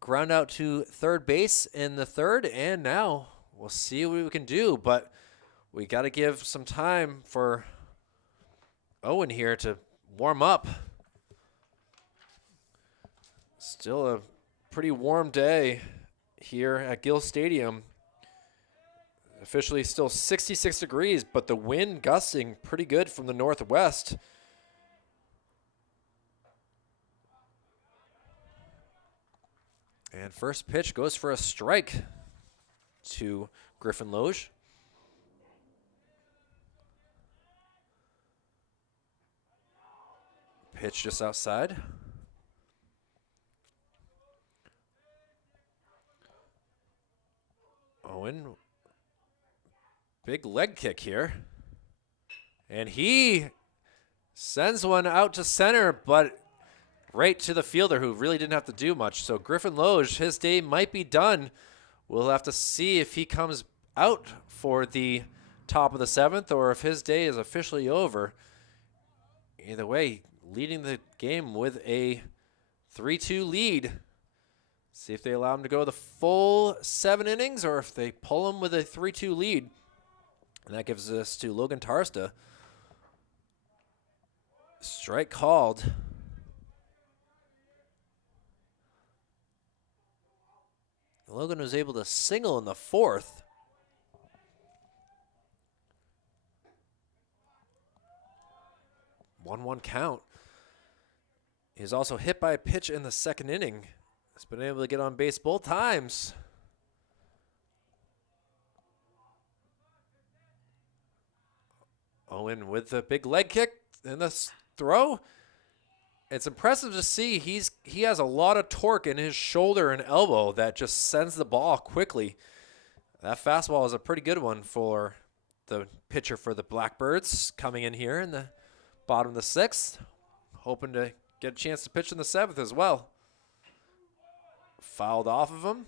ground out to third base in the 3rd, and now we'll see what we can do, but we got to give some time for Owen here to warm up. Still a pretty warm day here at Gill Stadium. Officially still 66 degrees, but the wind gusting pretty good from the northwest. And first pitch goes for a strike to Griffin Loge. Pitch just outside. Owen, big leg kick here. And he sends one out to center, but right to the fielder, who really didn't have to do much. So Griffin Loge, his day might be done. We'll have to see if he comes out for the top of the 7th or if his day is officially over. Either way, leading the game with a 3-2 lead. See if they allow him to go the full 7 innings or if they pull him with a 3-2 lead. And that gives us to Logan Tarsta. Strike called. Logan was able to single in the 4th. One count. He was also hit by a pitch in the 2nd inning. He's been able to get on base both times. Owen with the big leg kick and the throw. It's impressive to see he has a lot of torque in his shoulder and elbow that just sends the ball quickly. That fastball is a pretty good one for the pitcher for the Blackbirds coming in here in the bottom of the 6th. Hoping to get a chance to pitch in the 7th as well. Fouled off of him.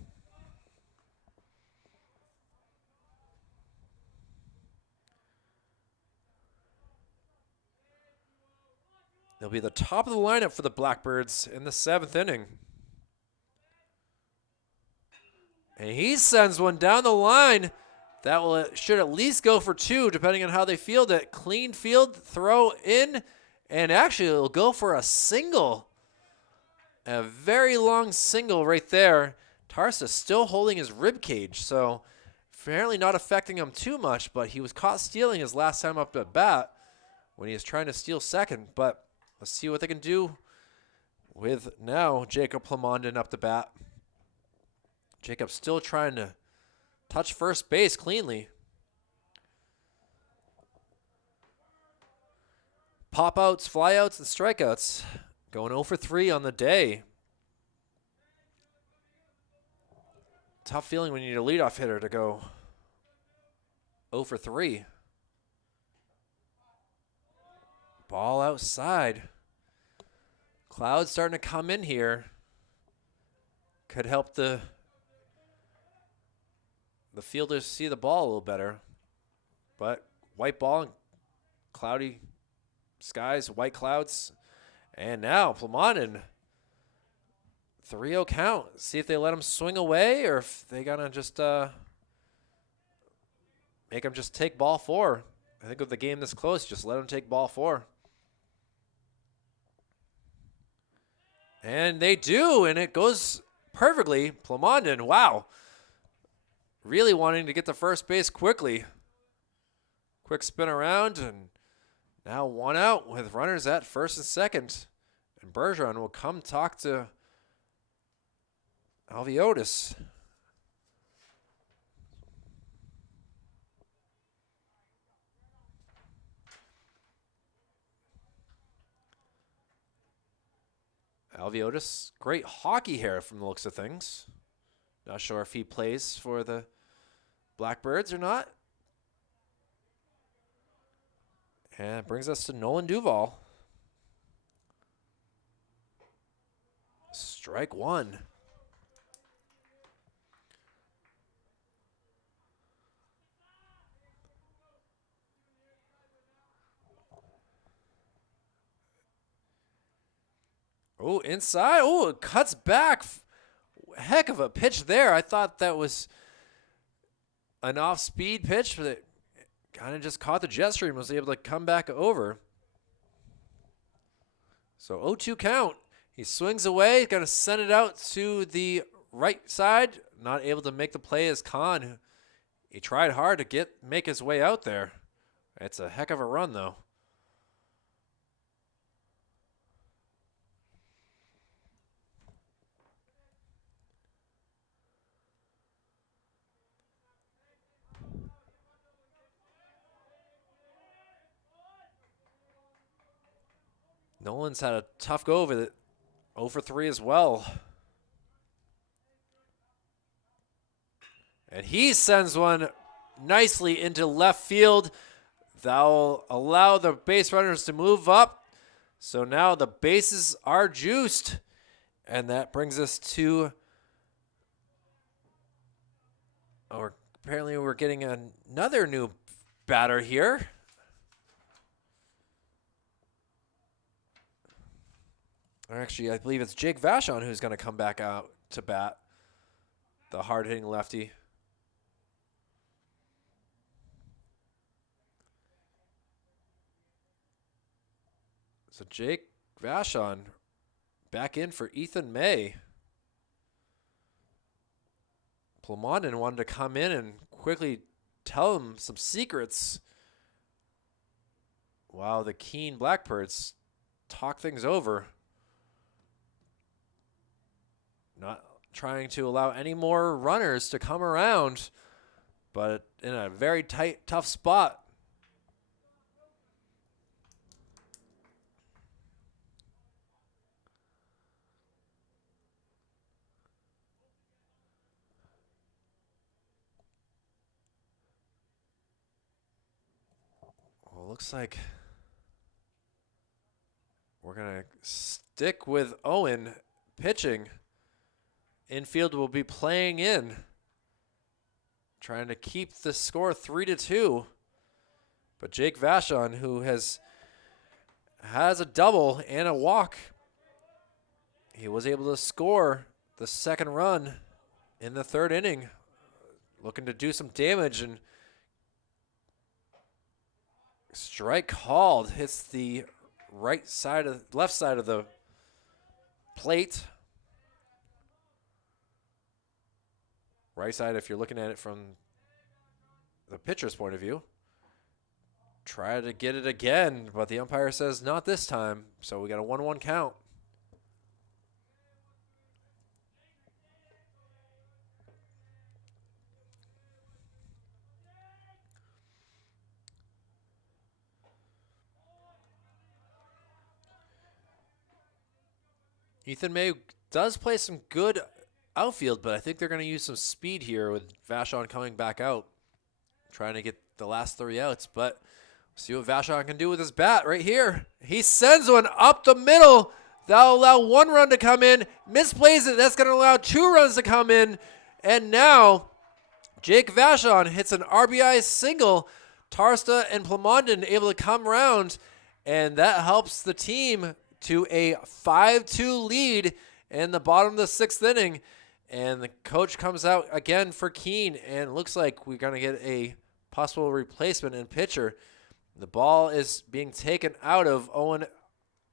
They'll be the top of the lineup for the Blackbirds in the 7th inning. And he sends one down the line. That should at least go for 2, depending on how they field it. Clean field, throw in, and actually it'll go for a single. A very long single right there. Tarsa still holding his rib cage, so apparently not affecting him too much, but he was caught stealing his last time up at bat when he was trying to steal second. But let's see what they can do with now Jacob Plamondon up the bat. Jacob still trying to touch first base cleanly. Pop-outs, fly-outs, and strikeouts. Going 0 for 3 on the day. Tough feeling when you need a leadoff hitter to go 0 for 3. Ball outside. Clouds starting to come in here. Could help the fielders see the ball a little better. But white ball and cloudy skies, white clouds. And now Plamondon, 3-0 count. See if they let him swing away or if they gonna just make him just take ball 4. I think with the game this close, just let him take ball 4. And they do, and it goes perfectly. Plamondon, wow. Really wanting to get to first base quickly. Quick spin around, and now 1 out with runners at first and second. And Bergeron will come talk to Alviotis. Alviotis, great hockey hair from the looks of things. Not sure if he plays for the Blackbirds or not. And it brings us to Nolan Duval. Strike 1. Oh, inside. Oh, it cuts back. Heck of a pitch there. I thought that was an off-speed pitch, but it kind of just caught the jet stream and was able to come back over. So 0-2 count. He swings away, going to send it out to the right side. Not able to make the play as Kahn. He tried hard to make his way out there. It's a heck of a run, though. Nolan's had a tough go of it. 0 for 3 as well. And he sends one nicely into left field. That'll allow the base runners to move up. So now the bases are juiced. And that brings us to... apparently we're getting another new batter here. Actually, I believe it's Jake Vachon who's going to come back out to bat. The hard-hitting lefty. So Jake Vachon back in for Ethan May. Plamondon wanted to come in and quickly tell him some secrets while the Keene Blackbirds talk things over. Not trying to allow any more runners to come around, but in a very tight, tough spot. Well, looks like we're going to stick with Owen pitching. Infield will be playing in, trying to keep the score 3-2. But Jake Vachon, who has a double and a walk, he was able to score the second run in the third inning, looking to do some damage, and strike called, hits the left side of the plate. Right side if you're looking at it from the pitcher's point of view. Try to get it again, but the umpire says not this time. So we got a 1-1 count. Ethan May does play some good outfield, but I think they're going to use some speed here with Vachon coming back out, trying to get the last 3 outs. But see what Vachon can do with his bat right here. He sends one up the middle. That'll allow 1 run to come in. Misplays it. That's going to allow 2 runs to come in. And now Jake Vachon hits an RBI single. Tarsta and Plamondon able to come around and that helps the team to a 5-2 lead in the bottom of the 6th inning. And the coach comes out again for Keene, and looks like we're going to get a possible replacement in pitcher. The ball is being taken out of Owen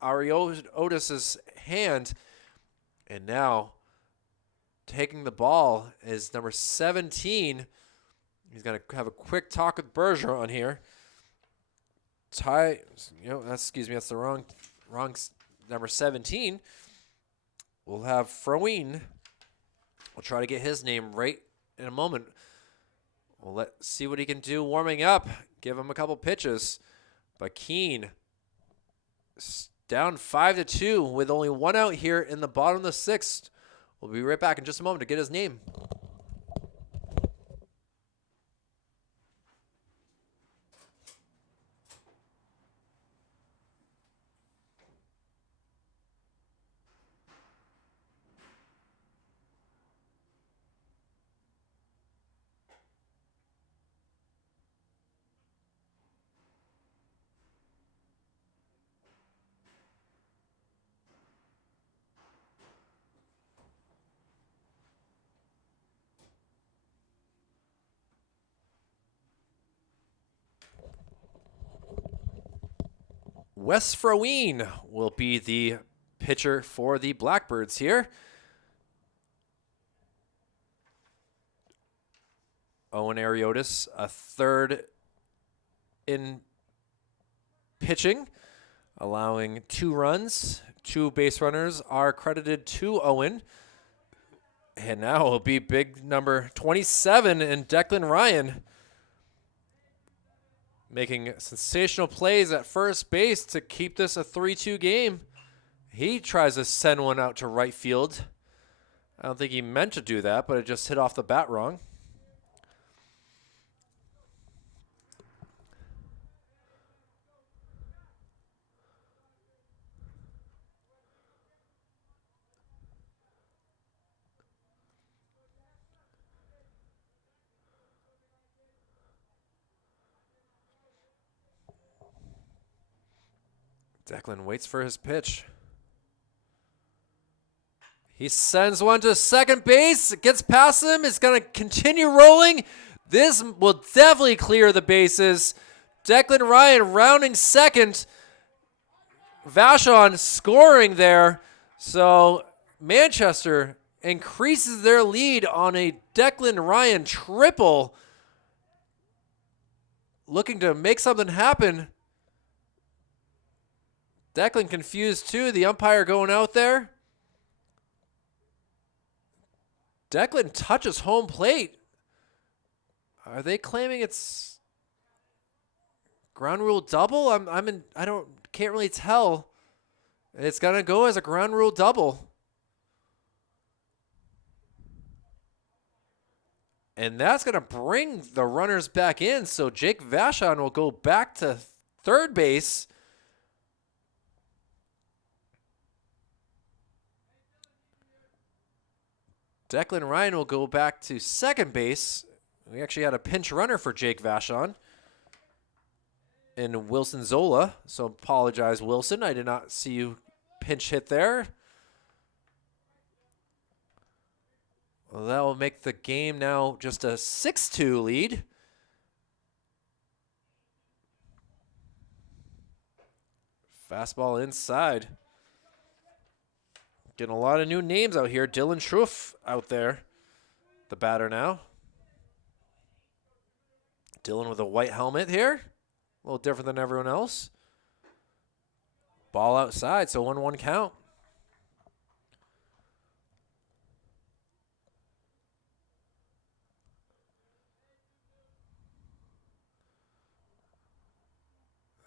Ariotis' hand, and now taking the ball is number 17. He's going to have a quick talk with Bergeron here. That's the wrong number 17. We'll have Froween. We'll try to get his name right in a moment. We'll see what he can do warming up. Give him a couple pitches. But Keene down 5-2 with only 1 out here in the bottom of the 6th. We'll be right back in just a moment to get his name. Wes Froween will be the pitcher for the Blackbirds here. Owen Ariotis, a third in pitching, allowing 2 runs. 2 base runners are credited to Owen. And now will be big number 27 in Declan Ryan, making sensational plays at first base to keep this a 3-2 game. He tries to send one out to right field. I don't think he meant to do that, but it just hit off the bat wrong. Declan waits for his pitch. He sends one to second base. It gets past him. It's going to continue rolling. This will definitely clear the bases. Declan Ryan rounding second. Vachon scoring there. So Manchester increases their lead on a Declan Ryan triple. Looking to make something happen. Declan confused too. The umpire going out there. Declan touches home plate. Are they claiming it's ground rule double? Can't really tell. It's gonna go as a ground rule double. And that's gonna bring the runners back in. So Jake Vachon will go back to third base. Declan Ryan will go back to second base. We actually had a pinch runner for Jake Vachon and Wilson Zola. So apologize, Wilson. I did not see you pinch hit there. Well, that will make the game now just a 6-2 lead. Fastball inside. Getting a lot of new names out here. Dylan Schroeff out there, the batter now. Dylan with a white helmet here. A little different than everyone else. Ball outside, so 1-1 count.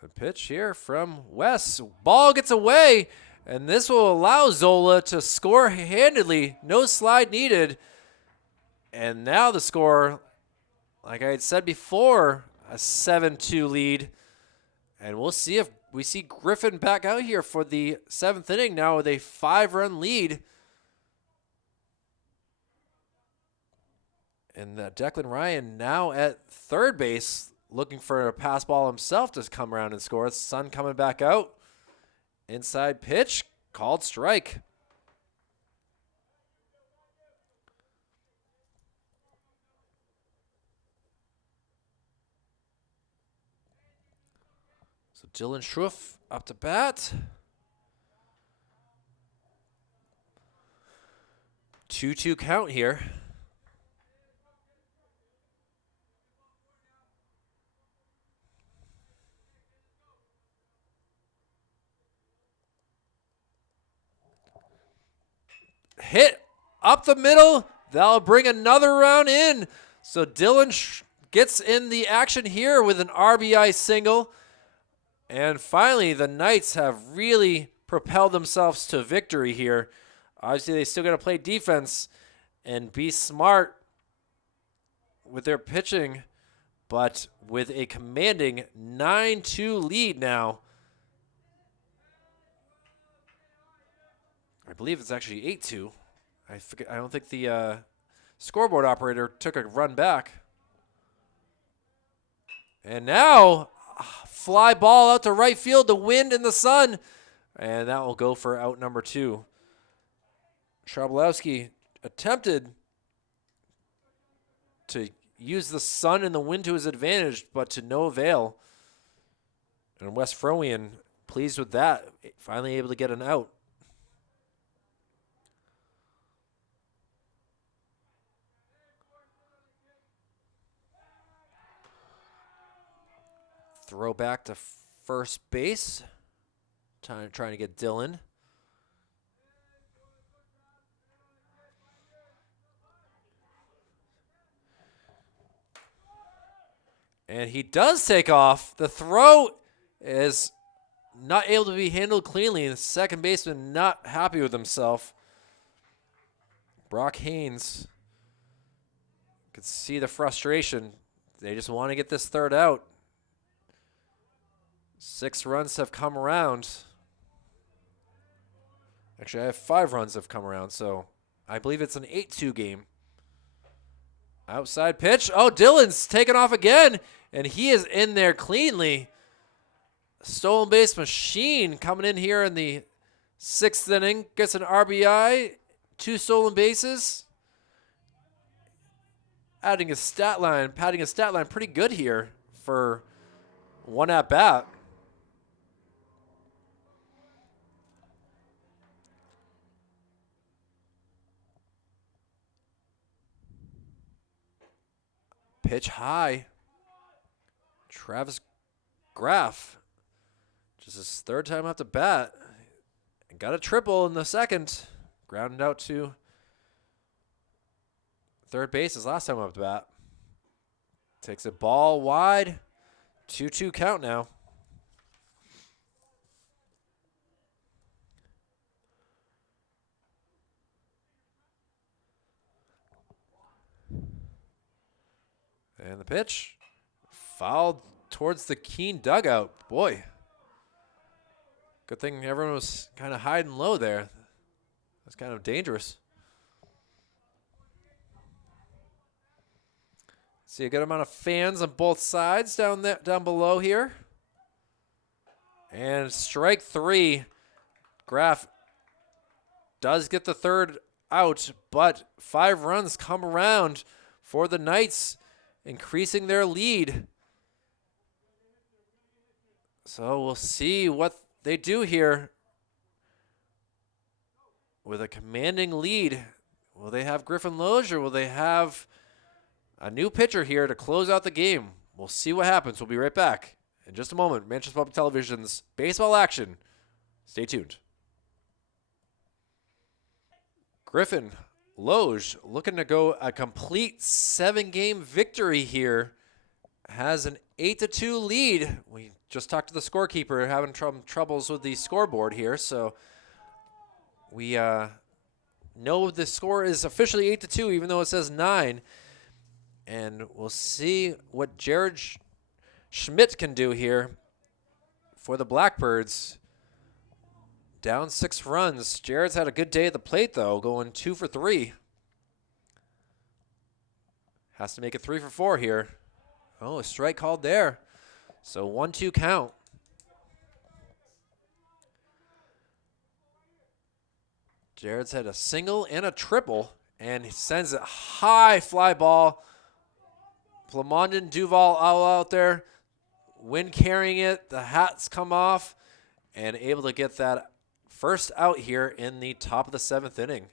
The pitch here from Wes. Ball gets away. And this will allow Zola to score handedly. No slide needed. And now the score, like I had said before, a 7-2 lead. And we'll see if we see Griffin back out here for the 7th inning now with a 5-run lead. And Declan Ryan now at third base, looking for a pass ball himself to come around and score. Sun coming back out. Inside pitch, called strike. So Dylan Schroeff up to bat. 2-2 count here. Hit up the middle. That'll bring another round in. So Dylan gets in the action here with an RBI single. And finally, the Knights have really propelled themselves to victory here. Obviously, they still got to play defense and be smart with their pitching, but with a commanding 9-2 lead now. I believe it's actually 8-2. I don't think the scoreboard operator took a run back. And now, fly ball out to right field, the wind and the sun. And that will go for out number 2. Trablowski attempted to use the sun and the wind to his advantage, but to no avail. And West Frowian, pleased with that, finally able to get an out. Throw back to first base. Trying to get Dylan. And he does take off. The throw is not able to be handled cleanly. The second baseman not happy with himself. Brock Haynes could see the frustration. They just want to get this third out. 6 runs have come around. Actually, I have 5 runs have come around, so I believe it's an 8-2 game. Outside pitch. Oh, Dylan's taken off again, and he is in there cleanly. Stolen base machine coming in here in the 6th inning. Gets an RBI, 2 stolen bases. Padding his stat line pretty good here for 1 at bat. Pitch high. Travis Graff, just his 3rd time up to bat, and got a triple in the 2nd. Grounded out to third base his last time up to bat. Takes a ball wide. 2-2 count now. And the pitch fouled towards the Keene dugout. Boy, good thing everyone was kind of hiding low there. That's kind of dangerous. See a good amount of fans on both sides down below here. And strike 3. Graff does get the 3rd out, but 5 runs come around for the Knights, increasing their lead. So we'll see what they do here with a commanding lead. Will they have Griffin Loge, or will they have a new pitcher here to close out the game? We'll see what happens. We'll be right back in just a moment. Manchester Public Television's baseball action. Stay tuned. Griffin Loge, looking to go a complete 7-game victory here, has an 8-2 lead. We just talked to the scorekeeper, having troubles with the scoreboard here, so we know the score is officially 8-2, even though it says 9. And we'll see what Jared Schmidt can do here for the Blackbirds. Down 6 runs. Jared's had a good day at the plate, though, going 2 for 3. Has to make it 3 for 4 here. Oh, a strike called there. So 1-2 count. Jared's had a single and a triple, and he sends a high fly ball. Plamondon Duval all out there. Wind carrying it. The hats come off, and able to get that first out here in the top of the 7th inning.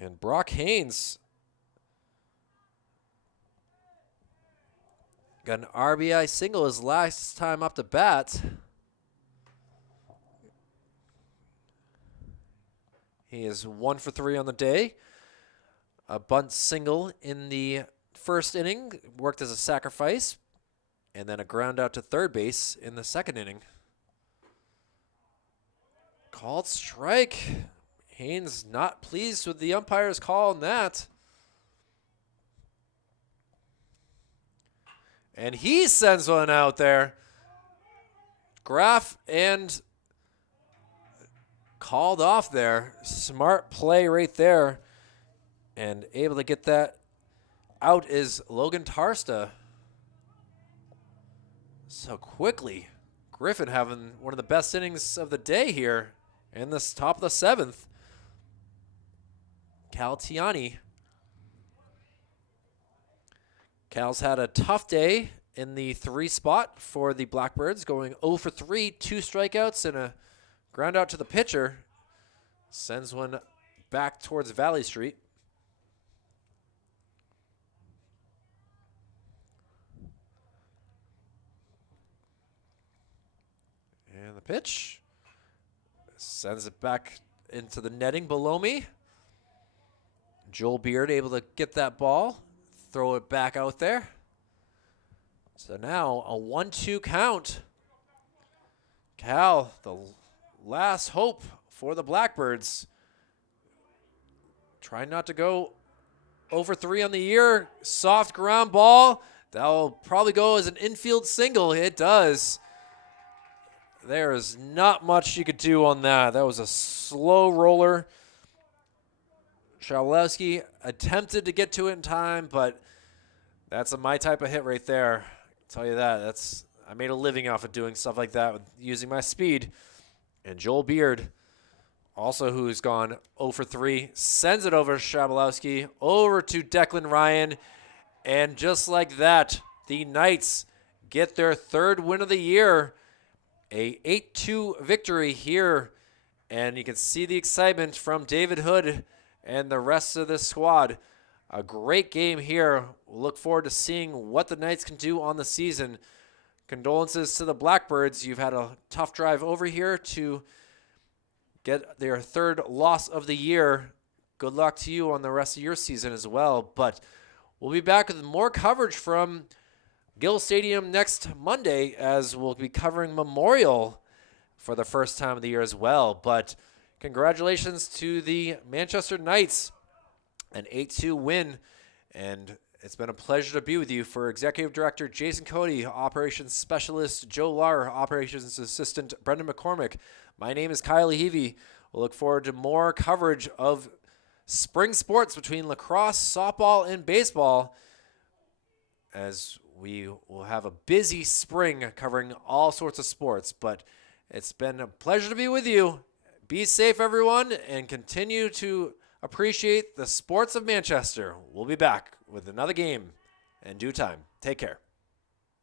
And Brock Haynes got an RBI single his last time up to bat. He is 1 for 3 on the day. A bunt single in the first inning, worked as a sacrifice, and then a ground out to third base in the second inning. Called strike. Haynes not pleased with the umpire's call on that. And he sends one out there. Schroeff and called off there. Smart play right there. And able to get that out is Logan Tarsta. So quickly. Griffin having one of the best innings of the day here in this top of the 7th. Cal Tiani. Cal's had a tough day in the 3 spot for the Blackbirds, going 0 for 3, 2 strikeouts, and a ground out to the pitcher. Sends one back towards Valley Street. And the pitch. Sends it back into the netting below me. Joel Beard able to get that ball, throw it back out there. So now a 1-2 count. Cal, the last hope for the Blackbirds. Trying not to go over 3 on the year. Soft ground ball. That'll probably go as an infield single. It does. There is not much you could do on that. That was a slow roller. Schroeff attempted to get to it in time, but that's my type of hit right there. I'll tell you that. I made a living off of doing stuff like that, using my speed. And Joel Beard, also who's gone 0 for 3, sends it over to Schroeff, over to Declan Ryan. And just like that, the Knights get their 3rd win of the year. A 8-2 victory here. And you can see the excitement from David Hood and the rest of this squad. A great game here. We'll look forward to seeing what the Knights can do on the season. Condolences to the Blackbirds. You've had a tough drive over here to get their 3rd loss of the year. Good luck to you on the rest of your season as well. But we'll be back with more coverage from Gill Stadium next Monday, as we'll be covering Memorial for the first time of the year as well. But congratulations to the Manchester Knights, an 8-2 win, and it's been a pleasure to be with you. For Executive Director Jason Cody, Operations Specialist Joe Lar, Operations Assistant Brendan McCormick, my name is Kyle Levy. We'll look forward to more coverage of spring sports between lacrosse, softball, and baseball, as we will have a busy spring covering all sorts of sports. But it's been a pleasure to be with you. Be safe, everyone, and continue to appreciate the sports of Manchester. We'll be back with another game in due time. Take care.